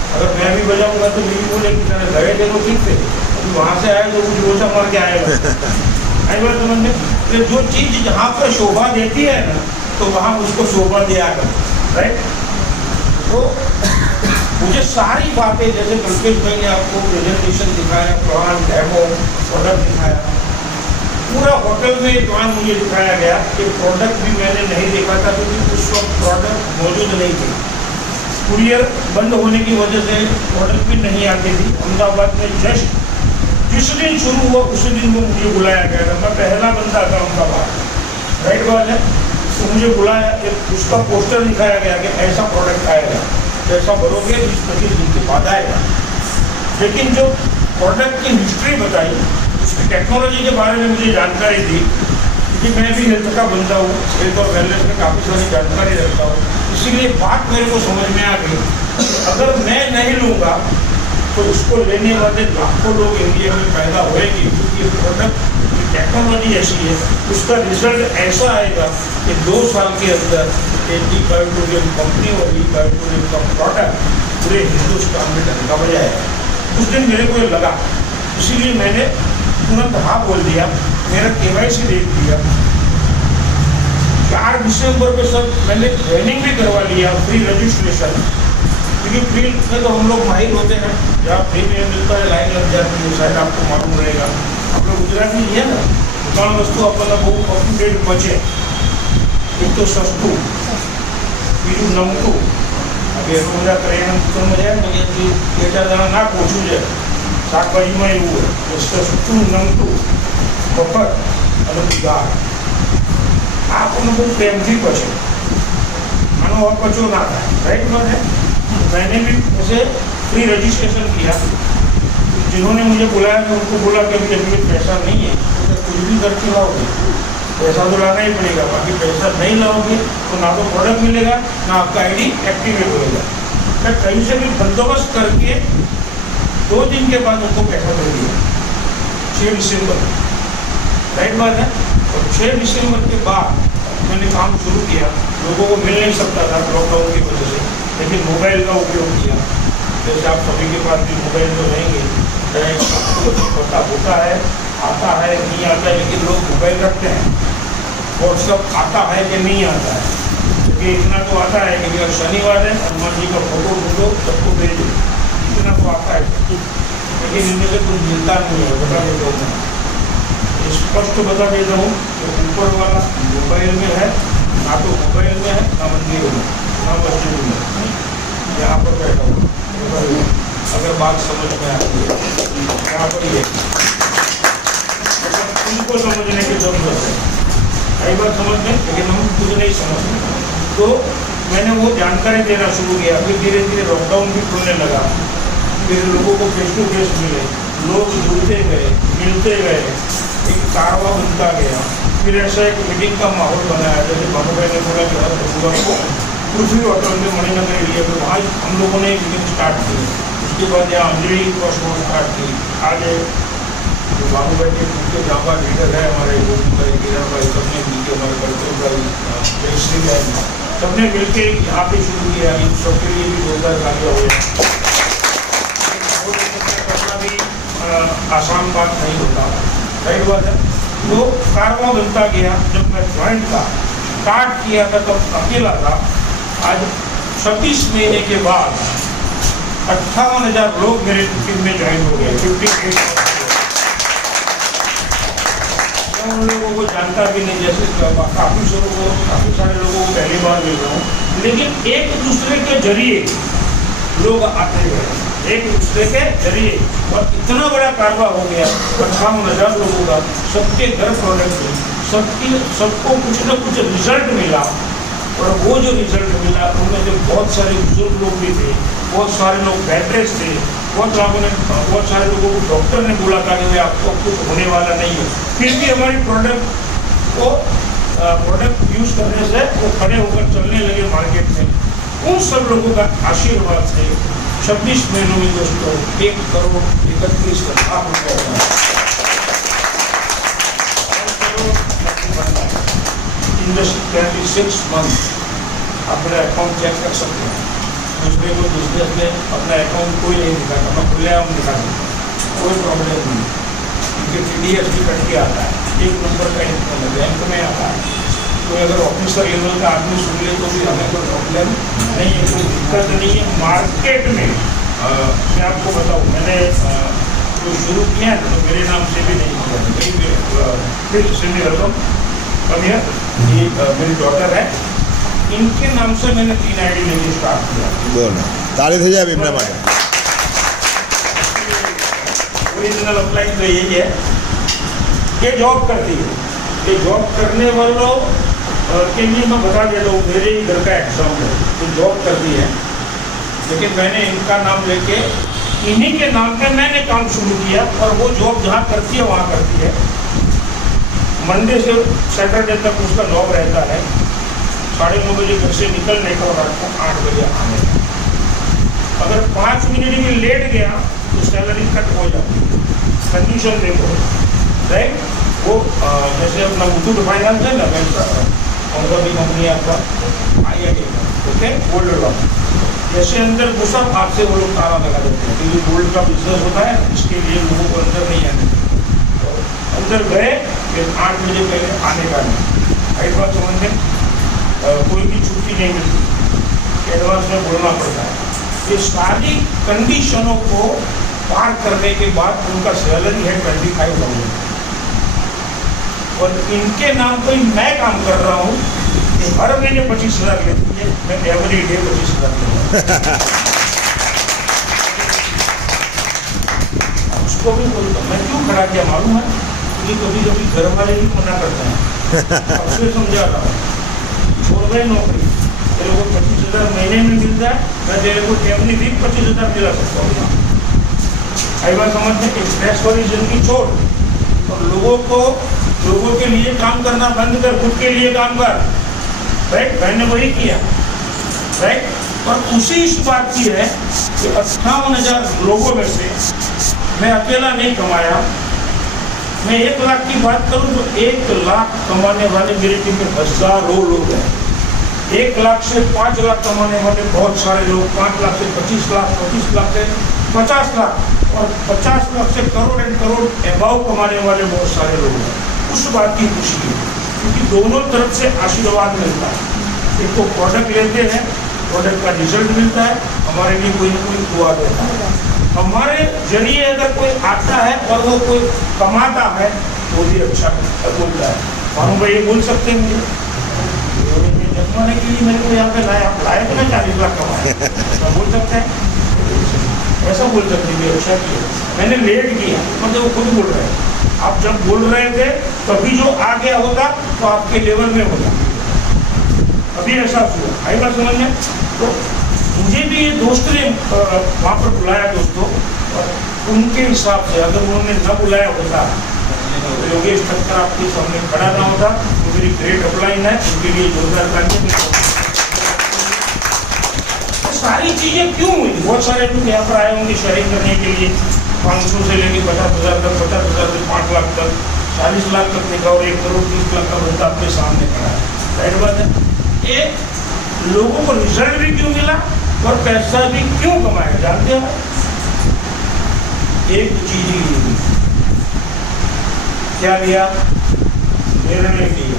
अगर मैं भी बजाऊंगा तो बीवी बोलेगी मैंने लगे थे तो ठीक थे, अभी वहाँ से आए तो कुछ लोचा मार के आएगा. आई बात समझ में. जो चीज़ जहाँ पर शोभा देती है ना, तो वहाँ उसको शोभा दिया कर. राइट. तो मुझे सारी बातें, जैसे कल्पेश भाई ने आपको प्रेजेंटेशन दिखाया, प्लान डेमो प्रोडक्ट दिखाया, पूरा होटल में प्लान मुझे दिखाया गया कि प्रोडक्ट भी मैंने नहीं देखा था, क्योंकि उस वक्त प्रोडक्ट मौजूद नहीं थे. कुरियर बंद होने की वजह से प्रोडक्ट भी नहीं आती थी. अहमदाबाद में जस्ट जिस दिन शुरू हुआ उसी दिन वो मुझे बुलाया गया था. मैं पहला बंदा था अहमदाबाद. राइट बात है. तो मुझे बुलाया, एक उसका पोस्टर दिखाया गया कि ऐसा प्रोडक्ट आएगा, जैसा भरोगे 20-25 दिन के बाद आएगा. लेकिन जो प्रोडक्ट की हिस्ट्री बताई, उसकी टेक्नोलॉजी के बारे में मुझे जानकारी दी, क्योंकि मैं भी हेल्थ का बंदा हूँ, हेल्थ और वेलनेस में काफ़ी सारी जानकारी रखता हूँ। इसीलिए बात मेरे को समझ में आ गई, अगर मैं नहीं लूँगा तो उसको लेने वाले लाखों लोग इंडिया में पैदा होएंगे, क्योंकि ये प्रोडक्ट की टेक्नोलॉजी ऐसी है, उसका रिजल्ट ऐसा आएगा कि 2 साल के अंदर डी बायोटोरियम कंपनी और डी बायोटोरियम का प्रोडक्ट पूरे हिंदुस्तान में डंका बजाएगा। उस दिन मेरे को ये लगा, इसीलिए मैंने तुरंत हाँ बोल दिया, मेरा KYC देख दिया। 4 दिसंबर पे सब मैंने ट्रेनिंग भी करवा लिया, फ्री रजिस्ट्रेशन, क्योंकि फ्री में तो हम लोग माहिर होते हैं, जहाँ फ्री में मिलता है लाइन लग जाती है, शायद आपको मालूम रहेगा। आप लोग गुजराती है ना, दुकान वस्तु अपना बहुत अप टू डेट बचे, एक तो सस्तु, બીજું નમતું, હવે એટલું બધા કરિયાણા દુકાનમાં જાય ને ત્યાંથી 2-4 જણા ના પહોંચવું છે, શાકભાજીમાં એવું હોય તો સસ્તું નમતું કપટ અને ઉગાર આ આપણને બહુ પ્રેમથી પચે, આનો અપચો ના થાય, राइट बात है। मैंने भी उसे फ्री रजिस्ट्रेशन किया, जिन्होंने मुझे बुलाया मैं उनको बोला कि अभी अभी पैसा नहीं है, तो कुछ भी करके लाओगे, पैसा तो लाना ही पड़ेगा, बाकी पैसा नहीं लाओगे तो ना तो प्रोडक्ट मिलेगा ना आपका ID एक्टिवेट होगा। मैं कहीं से भी बंदोबस्त करके 2 दिन के बाद उनको पैसा दे दिया, 6 दिसंबर, राइट बात है। और 6 दिसंबर के बाद मैंने काम शुरू किया, लोगों को मिल नहीं सकता था लॉकडाउन की वजह से, लेकिन मोबाइल का उपयोग किया। जैसे आप सभी के पास भी मोबाइल तो रहेंगे, कुछ पता होता है, आता है नहीं आता है, लेकिन लोग मोबाइल रखते हैं। व्हाट्सअप आता है कि नहीं आता है, क्योंकि इतना तो आता है कि अगर शनिवार है हनुमान जी का फोटो सबको भेजो, इतना तो आता है, लेकिन इनमें से कुछ मिलता नहीं है। बता देता हूँ मैं, स्पष्ट बता देता हूँ, तो ऊपर वाला मोबाइल में है, ना तो मोबाइल में है ना मंदिर में ना मस्जिद में, यहाँ पर बैठा हूँ, अगर बात समझ में आती है यहाँ पर ये उनको समझने की जरूरत है, कई बार समझ में, लेकिन हम खुद नहीं समझते। तो मैंने वो जानकारी देना शुरू किया, फिर धीरे धीरे लॉकडाउन भी खुलने लगा, फिर लोगों को फेस टू फेस मिले, लोग जुड़ते गए, मिलते गए, एक कारवा बनता गया, फिर ऐसा एक मीटिंग का माहौल बनाया। जैसे भानुभाई ने बोला कि हर रविवार को पृथ्वी होटल में मणिनगर एरिया में वहाँ हम लोगों ने एक मीटिंग स्टार्ट की, उसके बाद यहाँ अंजलि क्रॉस स्टार्ट की। आज जो भानुभाई के मुख्य जावा लीडर है हमारे गोविंद भाई, किरण भाई, सबने मिलकर हमारे बलदेव भाई, जयश्री भाई, सबने मिलकर यहाँ पे शुरू किया। इन सबके लिए भी जोरदार कार्य हुए। करना भी आसान बात नहीं होता, राइट बात है। तो कारवा बनता गया। जब मैं ज्वाइंट का स्टार्ट किया था तब अकेला था, आज 36 महीने के बाद 58,000 लोग मेरे टीम में ज्वाइन हो गए। 58 उन लोगों को जानता भी नहीं, जैसे काफ़ी सारे लोगों को पहली बार मिल रहा हूँ, लेकिन एक दूसरे के जरिए लोग आते गए, एक दूसरे के जरिए, और इतना बड़ा कारवा हो गया 58,000 लोगों का, सबके घर प्रोडक्ट में, सबको कुछ न कुछ रिजल्ट मिला। और वो जो रिजल्ट मिला उनमें जो बहुत सारे बुजुर्ग लोग भी थे, बहुत सारे लोग बेडरेस्ट थे, बहुत सारे लोगों को डॉक्टर ने बोला था कि आपको कुछ होने वाला नहीं है, फिर भी हमारी प्रोडक्ट यूज़ करने से वो खड़े होकर चलने लगे मार्केट में। उन सब लोगों का आशीर्वाद से 26 महीनों में दोस्तों 1,31,00,000 रुपये इन द 26 मंथ अपना अकाउंट चेक कर सकते हैं। दूसरे को बिजनेस में अपना अकाउंट कोई नहीं दिखाता, मैं खुलेआम दिखा सकता, कोई प्रॉब्लम नहीं, क्योंकि TDS भी कट के आता है, 1 नंबर का इनकम बैंक में आता है। कोई अगर ऑफिसर लेवल का आदमी सुन ले तो भी हमें कोई प्रॉब्लम नहीं है, कोई दिक्कत नहीं है। मार्केट में मैं आपको बताऊँ, मैंने जो शुरू किया है तो मेरे नाम से भी नहीं किया, फिर से ये मेरी डॉटर है, इनके नाम से मैंने 3 ID लेके स्टार्ट किया। બોલો તાળી થઈ જાય એમના માટે। ओरिजिनल अप्लाई तो यही है, ये जॉब करती है, ये जॉब करने वालों के लिए मैं बता देता हूँ, मेरे ही घर का एग्जाम है, ये जॉब करती है, लेकिन मैंने इनका नाम लेके इन्हीं के नाम पे मैंने काम शुरू किया और वो जॉब जहाँ करती है वहाँ करती है। मंडे से सैटरडे तक उसका जॉब रहता है, 9:30 बजे घर से निकलने का और रात को 8 बजे आने का। अगर 5 मिनट भी लेट गया तो सैलरी कट हो जाती है। कंडीशन देखो, राइट? वो जैसे अपना मुथूट फाइनेंस है ना, बैंक का कौन सा भी कंपनी है आपका, IIT, ओके, गोल्ड लोन, जैसे अंदर घुसा आपसे वो लोग ताला लगा देते हैं क्योंकि गोल्ड का बिजनेस होता है, इसके लिए लोगों को अंदर नहीं आने देते। तो अंदर गए फिर 8 बजे पहले आने का नहीं, हाइट बात समझ में, कोई भी छुट्टी नहीं मिलती, एडवांस में बोलना पड़ता है। ये सारी कंडीशनों को पार करने के बाद उनका सैलरी है 25,000 और इनके नाम पर मैं काम कर रहा हूँ। हर महीने 25,000 लेती है, मैं एवरी डे 25,000 लूँगा। उसको भी बोलता मैं क्यों खड़ा किया मालूम है, क्योंकि कभी कभी घर वाले भी मना करते हैं। उससे समझा रहा हूँ, छोड़ गए नौकरी, तेरे को 25,000 महीने में मिलता है, मैं तेरे को एवरी वीक 25,000 दिला सकता हूँ। आई बात समझते हैं, स्ट्रेस वाली जिंदगी छोड़ और लोगों के लिए काम करना बंद कर, खुद के लिए काम कर, राइट? मैंने वही किया, राइट? और उसी इस बात की है कि 58,000 लोगों में से मैं अकेला नहीं कमाया। मैं 1 लाख की बात करूं तो 1 लाख कमाने वाले मेरी टीम में हजारों लोग हैं। 1 लाख से 5 लाख कमाने वाले बहुत सारे लोग, 5 लाख से 25 लाख, 25 लाख से 50 लाख और 50 लाख से करोड़ एंड करोड़ अबाव कमाने वाले बहुत सारे लोग हैं। उस बात की खुशी है क्योंकि दोनों तरफ से आशीर्वाद मिलता है। एक तो प्रोडक्ट लेते हैं, प्रोडक्ट का रिजल्ट मिलता है, हमारे लिए कोई ना कोई दुआ देता है। हमारे जरिए अगर कोई आता है और वो कोई कमाता है तो भी अच्छा बोलता है। मानो भाई ये बोल सकते हैं मुझे जमाने के लिए मेरे को यहाँ पे लाया, आप लाए तो मैं 40 लाख कमाया, बोल सकते हैं, ऐसा बोल सकते हैं, अच्छा किया, मैंने लेट किया, मतलब वो खुद बोल रहे हैं। आप जब बोल रहे थे तभी जो आ गया होगा तो आपके लेवल में होगा, अभी एहसास हुआ। आई बात समझ में? तो मुझे भी ये दोस्त ने वहाँ पर बुलाया दोस्तों, और उनके हिसाब से अगर उन्होंने न बुलाया होता तो योगेश ठक्कर आपके सामने खड़ा ना होता। तो मेरी ग्रेट अपलाइन है, उनके लिए जोरदार तालियां। सारी चीज़ें क्यों हुई? बहुत सारे लोग यहाँ पर आए होंगे शेयरिंग करने के लिए, 500 से लेके 50,000 तक, 50,000 से 5 लाख तक, 40 लाख तक देखा और 1 करोड़ 30 लाख का बंदा अपने सामने खड़ा है। राइट बात है। ये लोगों को रिजल्ट भी क्यों मिला और पैसा भी क्यों कमाया जानते हैं? एक चीज ही क्या लिया? निर्णय लिया।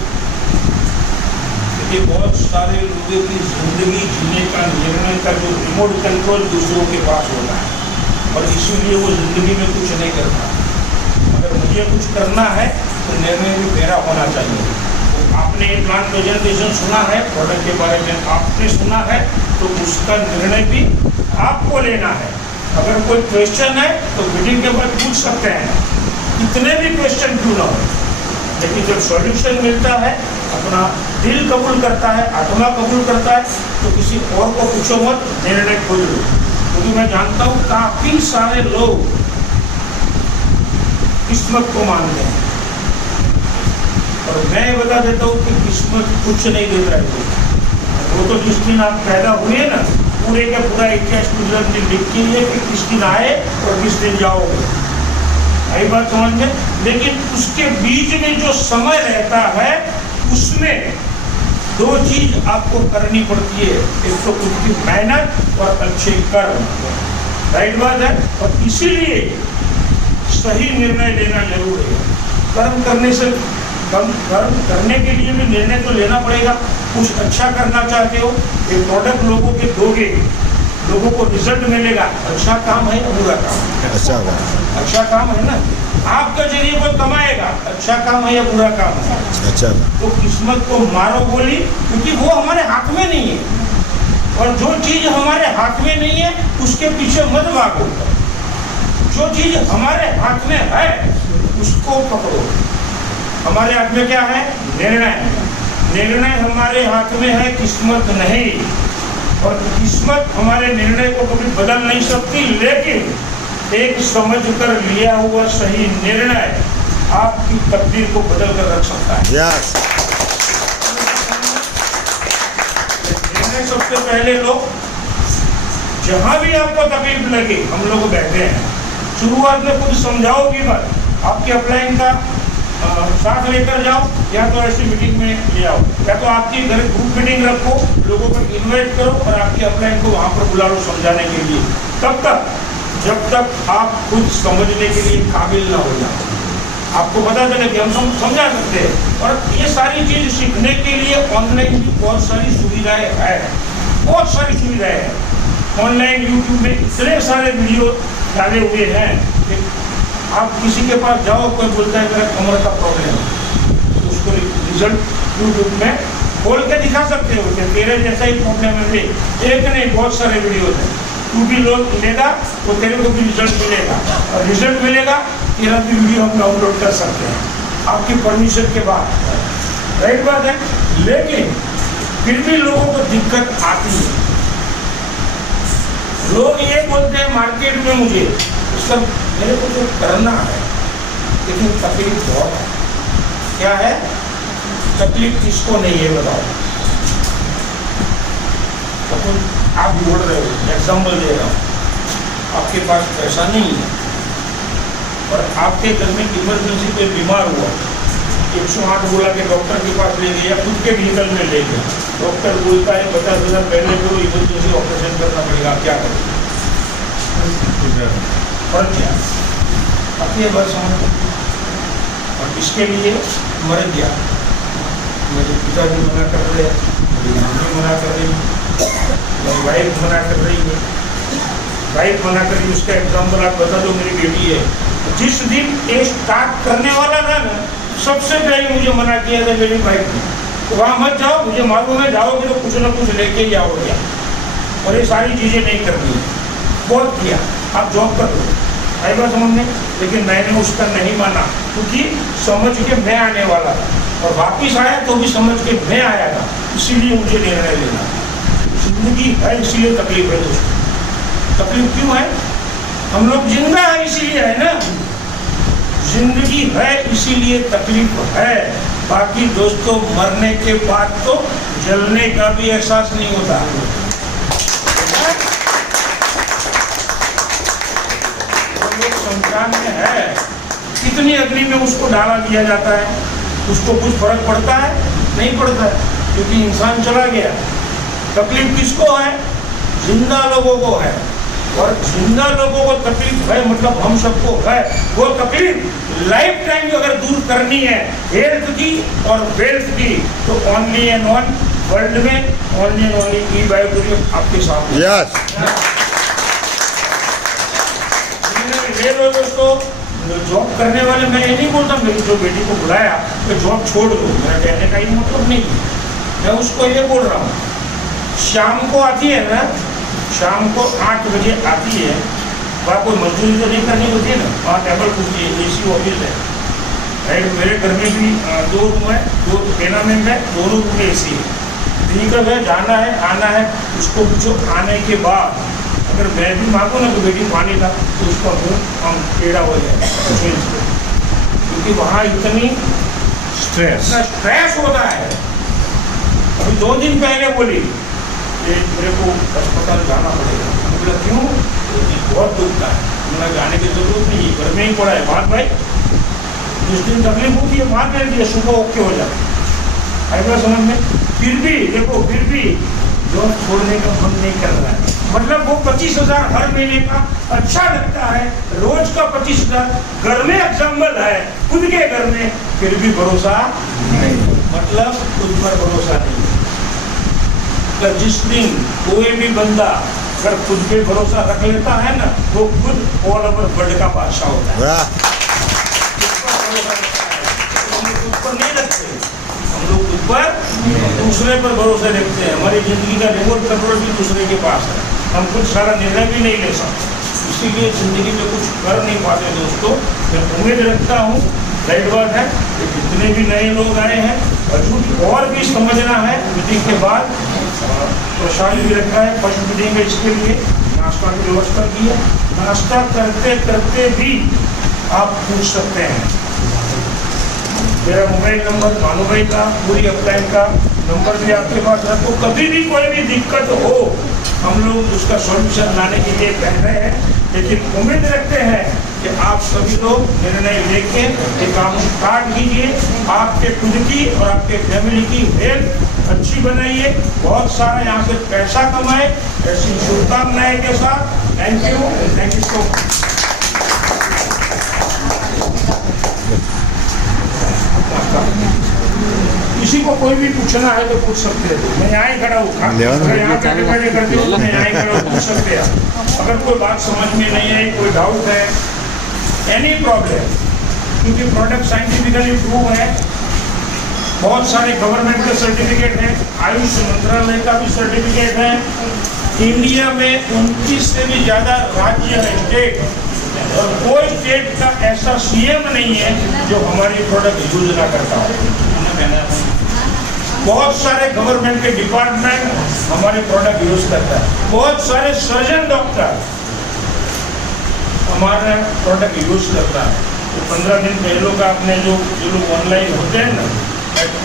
क्योंकि बहुत सारे लोगों की जिंदगी जीने का निर्णय का जो रिमोट कंट्रोल दूसरों के पास होता है और इसीलिए वो जिंदगी में कुछ नहीं करता। अगर मुझे कुछ करना है तो निर्णय भी मेरा होना चाहिए। तो आपने एक प्लान प्रेजेंटेशन सुना है, प्रोडक्ट के बारे में आपने सुना है, तो उसका निर्णय भी आपको लेना है। अगर कोई क्वेश्चन है तो मीटिंग के बाद पूछ सकते हैं, कितने भी क्वेश्चन क्यों ना हो, लेकिन जब सॉल्यूशन मिलता है, अपना दिल कबूल करता है, आत्मा कबूल करता है, तो किसी और को पूछो मत, निर्णय खोज लो। क्योंकि मैं जानता हूँ काफी सारे लोग किस्मत को मानते हैं और मैं बता देता हूँ कि किस्मत कुछ नहीं देता है। वो तो जिस दिन आप पैदा हुए ना, पूरे का पूरा इतिहास गुजरात में लिखी है कि किस दिन आए और किस दिन जाओगे। आई बात समझ में? लेकिन उसके बीच में जो समय रहता है उसमें 2 चीज आपको करनी पड़ती है, एक तो खुद की मेहनत और अच्छे कर्म। राइट बात है। और इसीलिए सही निर्णय लेना जरूरी है। कर्म करने से कर्म करने के लिए भी निर्णय तो लेना पड़ेगा। कुछ अच्छा करना चाहते हो, एक प्रोडक्ट लोगों के दोगे, लोगों को रिजल्ट मिलेगा, अच्छा काम है या बुरा काम है? अच्छा काम है ना। आपका जरिए कोई कमाएगा, अच्छा काम है या बुरा काम है? अच्छा। तो किस्मत को मारो गोली, क्योंकि वो हमारे हाथ में नहीं है। और जो चीज हमारे हाथ में नहीं है उसके पीछे मत भागो। जो चीज हमारे हाथ में है उसको पकड़ो। हमारे हाथ में क्या है? निर्णय। निर्णय हमारे हाथ में है, किस्मत नहीं। और किस्मत हमारे निर्णय को कभी बदल नहीं सकती, लेकिन एक समझ कर लिया हुआ सही निर्णय आपकी तकदीर को बदल कर रख सकता है। यस। निर्णय सबसे पहले लो, जहां भी आपको तकलीफ लगे हम लोग बैठे हैं, शुरुआत में कुछ समझाओगी मत, आपके अपलाइन का साथ लेकर जाओ, या तो ऐसी मीटिंग में ले आओ, या तो आपकी घर ग्रुप मीटिंग रखो, लोगों को इन्वाइट करो और आपके अपलाइन को वहाँ पर बुला लो समझाने के लिए, तब तक जब तक आप खुद समझने के लिए काबिल ना हो जाओ। आपको पता चले कि हम समझा सकते हैं, और ये सारी चीज़ सीखने के लिए ऑनलाइन भी बहुत सारी सुविधाएं हैं, बहुत सारी सुविधाएं हैं। ऑनलाइन यूट्यूब में इतने सारे वीडियो डाले हुए हैं कि आप किसी के पास जाओ, कोई बोलता है मेरा कमर का प्रॉब्लम है, उसको रिजल्ट यूट्यूब में खोल के दिखा सकते हो कि तेरे जैसा ही प्रॉब्लम है। एक नहीं, बहुत सारे वीडियो हैं। तू भी लोग लेगा तो तेरे को भी रिजल्ट मिलेगा, और रिजल्ट मिलेगा तेरा भी वीडियो हम डाउनलोड कर सकते हैं आपकी परमिशन के बाद। राइट बात है, लेकिन फिर भी लोगों को दिक्कत आती है। लोग ये बोलते हैं मार्केट में मुझे सब मेरे को जो करना है, लेकिन तकलीफ बहुत है। क्या है तकलीफ, किसको नहीं है बताओ? तो आप बोल रहे हो, एग्जाम्पल दे रहा हूँ, आपके पास पैसा नहीं है और आपके घर में इमरजेंसी कोई बीमार हुआ, 108 बोला कि डॉक्टर के पास ले गया, खुद के व्हीकल में ले गया, डॉक्टर बोलता है 50,000 पहले को इमरजेंसी ऑपरेशन करना पड़ेगा, क्या करें? और क्या अब ये बस समझ, और इसके लिए मर गया, मेरे पिताजी मना कर रहे हैं, मेरी मम्मी मना कर रही है, मेरी वाइफ मना कर रही है, वाइफ मना कर रही है। उसका एग्जाम्पल आप बता दो, मेरी बेटी है, जिस दिन ये स्टार्ट करने वाला था ना, सबसे पहले मुझे मना किया था मेरी वाइफ ने, तो वहाँ मत जाओ, मुझे मालूम है जाओगे तो कुछ ना कुछ लेके ही आओगे, और ये सारी चीज़ें नहीं करनी है। बहुत किया, आप जॉब कर लो, आई बात समझ में, लेकिन मैंने उसका नहीं माना, क्योंकि समझ के मैं आने वाला था, और वापिस आया तो भी समझ के मैं आया था, इसीलिए मुझे निर्णय लेना। जिंदगी है इसीलिए तकलीफ है दोस्तों। तकलीफ क्यों है? हम लोग जिंदा है इसीलिए है ना, जिंदगी है इसीलिए तकलीफ है। बाकी दोस्तों मरने के बाद तो जलने का भी एहसास नहीं होता। शमशान में है, कितनी अग्नि में उसको डाला दिया जाता है, उसको कुछ फर्क पड़ता है? नहीं पड़ता है, क्योंकि इंसान चला गया। तकलीफ किसको है? जिंदा लोगों को है, और जिंदा लोगों को तकलीफ है, मतलब हम सबको है। वो तकलीफ लाइफ टाइम अगर दूर करनी है हेल्थ की और वेल्थ की, तो ओनली एंड वन वर्ल्ड में ओनली एंड ओनली ई बायोटूरियम आपके साथ है। यस। ले लो दोस्तों, जॉब करने वाले, मैं ये नहीं बोलता मेरी जो बेटी को बुलाया तो जॉब छोड़ दो, मेरा कहने का ही मतलब नहीं है। मैं उसको ये बोल रहा हूँ, शाम को आती है ना, शाम को 8 बजे आती है, वहाँ कोई मजदूरी तो नहीं करनी होती है ना, वहाँ टेबल कुर्सी है, AC ऑफिस है, राइट। मेरे घर में भी 2 रूम है, 2 टेनामेंट है, दोनों रूम में AC है। ठीक है, जाना है आना है, उसको पूछो आने के बाद अगर मैं भी मांगू ना तो बेटी पानी ला, तो उसका मुँह टेढ़ा हो जाए, क्योंकि वहाँ इतनी स्ट्रेस होता है। अभी 2 दिन पहले बोली कि मेरे को अस्पताल जाना पड़ेगा, मैंने बोला क्यों? बहुत दुखता है। मैंने जाने की जरूरत नहीं है, घर में ही पड़ा है, बात भाई जिस दिन तकलीफ होती है बात में दिया, सुबह ओके हो जाता है। ऐसा समझ में, फिर भी देखो, फिर भी जॉब छोड़ने का मन नहीं कर रहा है, मतलब वो 25,000 हर महीने का अच्छा लगता है, रोज का 25,000 घर में एग्जाम्पल है, खुद के घर में, फिर भी भरोसा नहीं, मतलब खुद पर भरोसा नहीं। तो जिस दिन कोई भी बंदा अगर खुद पे भरोसा रख लेता है ना, वो खुद ऑल ओवर वर्ल्ड का बादशाह होता है। हम खुद पर नहीं रखते, हम लोग खुद पर दूसरे पर भरोसा रखते हैं। हमारी जिंदगी का रिमोट कंट्रोल भी दूसरे के पास है, हम कुछ सारा निर्णय भी नहीं ले सकते, इसीलिए जिंदगी में कुछ कर नहीं पाते। दोस्तों मैं उम्मीद रखता हूँ, राइट बात है, कि जितने भी नए लोग आए हैं और और भी समझना है मीटिंग के बाद, प्रसाद भी रखा है, फर्स्ट मीटिंग है, इसके लिए नाश्ता की व्यवस्था की है। नाश्ता करते करते भी आप पूछ सकते हैं। मेरा मोबाइल नंबर भानु भाई का, पूरी अपलाइन का नंबर भी आपके पास है, तो कभी भी कोई भी दिक्कत हो हम लोग उसका सॉल्यूशन लाने के लिए कह रहे हैं। लेकिन उम्मीद रखते हैं कि आप सभी लोग निर्णय लेके ये काम स्टार्ट कीजिए, आपके खुद की और आपके फैमिली की हेल्थ अच्छी बनाइए, बहुत सारा यहाँ से पैसा कमाए, ऐसी शुभकामनाएं के साथ। Thank you so much. किसी को कोई भी पूछना है तो पूछ सकते हैं, मैं यहाँ ही खड़ा हूँ, अगर यहाँ बैठे बैठे करते हो तो मैं यहाँ ही खड़ा हूँ, पूछ सकते हैं। अगर कोई बात समझ में नहीं आई, कोई डाउट है, एनी प्रॉब्लम, क्योंकि प्रोडक्ट साइंटिफिकली प्रूव है, बहुत सारे गवर्नमेंट के सर्टिफिकेट हैं, आयुष मंत्रालय का भी सर्टिफिकेट है। इंडिया में 29 से भी ज़्यादा राज्य है, स्टेट, और कोई स्टेट का ऐसा सीएम नहीं है जो हमारी प्रोडक्ट यूज ना करता हो। बहुत सारे गवर्नमेंट के डिपार्टमेंट हमारे प्रोडक्ट यूज करता है, बहुत सारे सर्जन डॉक्टर हमारा प्रोडक्ट यूज करता है। तो 15 दिन पहले का आपने जो लोग ऑनलाइन होते हैं ना,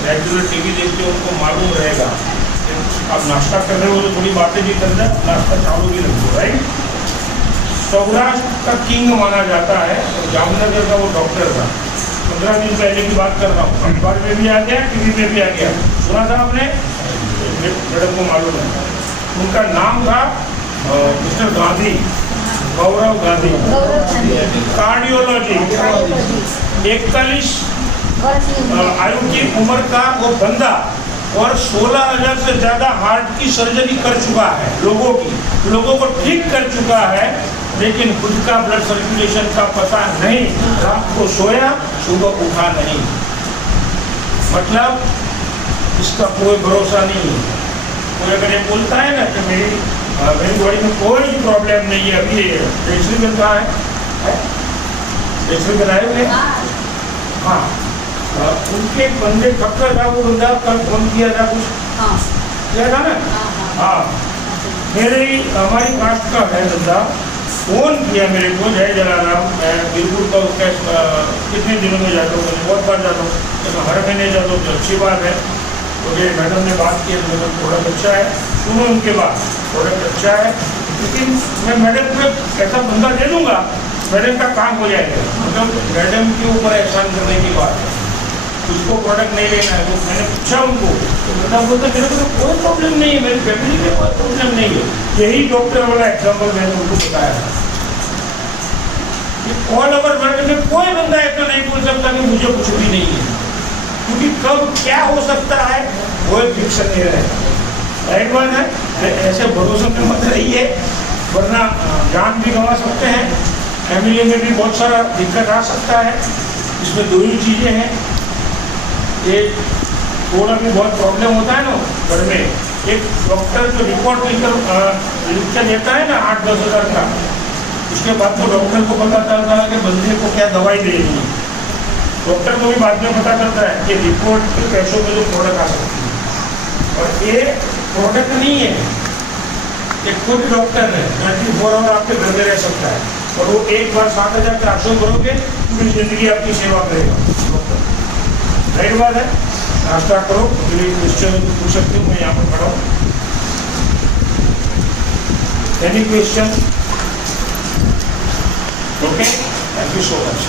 रेगुलर टीवी देखते हो, उनको मालूम रहेगा। आप नाश्ता कर रहे हो तो थोड़ी बातें भी कर रहे, नाश्ता चालू भी रखो, राइट। सौराष्ट्र का किंग माना जाता है, जामनगर का वो डॉक्टर था, 15 दिन पहले की बात कर रहा हूँ, अखबार में भी आ गया, टीवी में भी आ गया, सुना था आपने, मैडम को मालूम है। उनका नाम था मिस्टर गांधी, गौरव गांधी, कार्डियोलॉजी। 41 आयु की उम्र का वो बंदा, और 16,000 से ज़्यादा हार्ट की सर्जरी कर चुका है, लोगों को ठीक कर चुका है, लेकिन खुद का ब्लड सर्कुलेशन का पता नहीं, रात को सोया, सुबह उठा नहीं, मतलब इसका कोई भरोसा नहीं है। कोई अगर ये बोलता है ना कि मेरी बॉडी में कोई प्रॉब्लम नहीं है, अभी रजिस्ट्री कहाँ है, रजिस्ट्री बनाए हुए, हाँ, उनके एक बंदे ठक्कर था, वो बंदा कल फोन किया था, कुछ किया था ना, हाँ, हमारी कास्ट का है बंदा, फोन किया मेरे को, जय जलाराम, मैं बिल्कुल कितने दिनों में जाता हूँ, बहुत बार जाता हूँ, तो हर महीने जाता हूँ, तो अच्छी बात है। तो ये मैडम ने बात की, मतलब प्रोडक्ट अच्छा है, सुनो उनके बाद, प्रोडक्ट अच्छा है, लेकिन मैं मैडम को ऐसा बंदा दे दूँगा, मैडम का काम हो जाएगा, मतलब मैडम के ऊपर एहसान करने की बात है। उसको प्रोडक्ट नहीं लेना है, वो मैंने पूछा उनको, तो मैडम बोलते मेरे को तो कोई प्रॉब्लम नहीं है, मेरी फैमिली में कोई प्रॉब्लम नहीं है। यही डॉक्टर वाला एग्जाम्पल मैंने उनको बताया था। ऑल ओवर वर्ल्ड में कोई बंदा ऐसा नहीं बोल सकता कि मुझे कुछ भी नहीं है, क्योंकि कब क्या हो सकता है वो एक फिक्शन नहीं रहेगा, राइट बात है। ऐसे भरोसे में मत रहिए, वरना जान भी गंवा सकते हैं, फैमिली में भी बहुत सारा दिक्कत आ सकता है। इसमें दो ही चीज़ें हैं, एक थोड़ा भी बहुत प्रॉब्लम होता है ना घर में, एक डॉक्टर जो रिपोर्ट लिख देता है ना 8-10 हज़ार का, उसके बाद तो डॉक्टर को पता चलता है कि बंदे को क्या दवाई देनी है। डॉक्टर को भी बाद में पता चलता है कि रिपोर्ट के पैसों में जो प्रोडक्ट आ सकती है, और ये प्रोडक्ट नहीं है, ये खुद डॉक्टर है, 24 आवर आपके घर में रह सकता है, और वो एक बार 7,400 भरोगे, पूरी जिंदगी आपकी सेवा करेगा। राइट बात है। नाश्ता करो, मेरी क्वेश्चन पूछ सकते हो, मैं यहाँ पर खड़ा हूँ। Any question? Okay, thank you so much.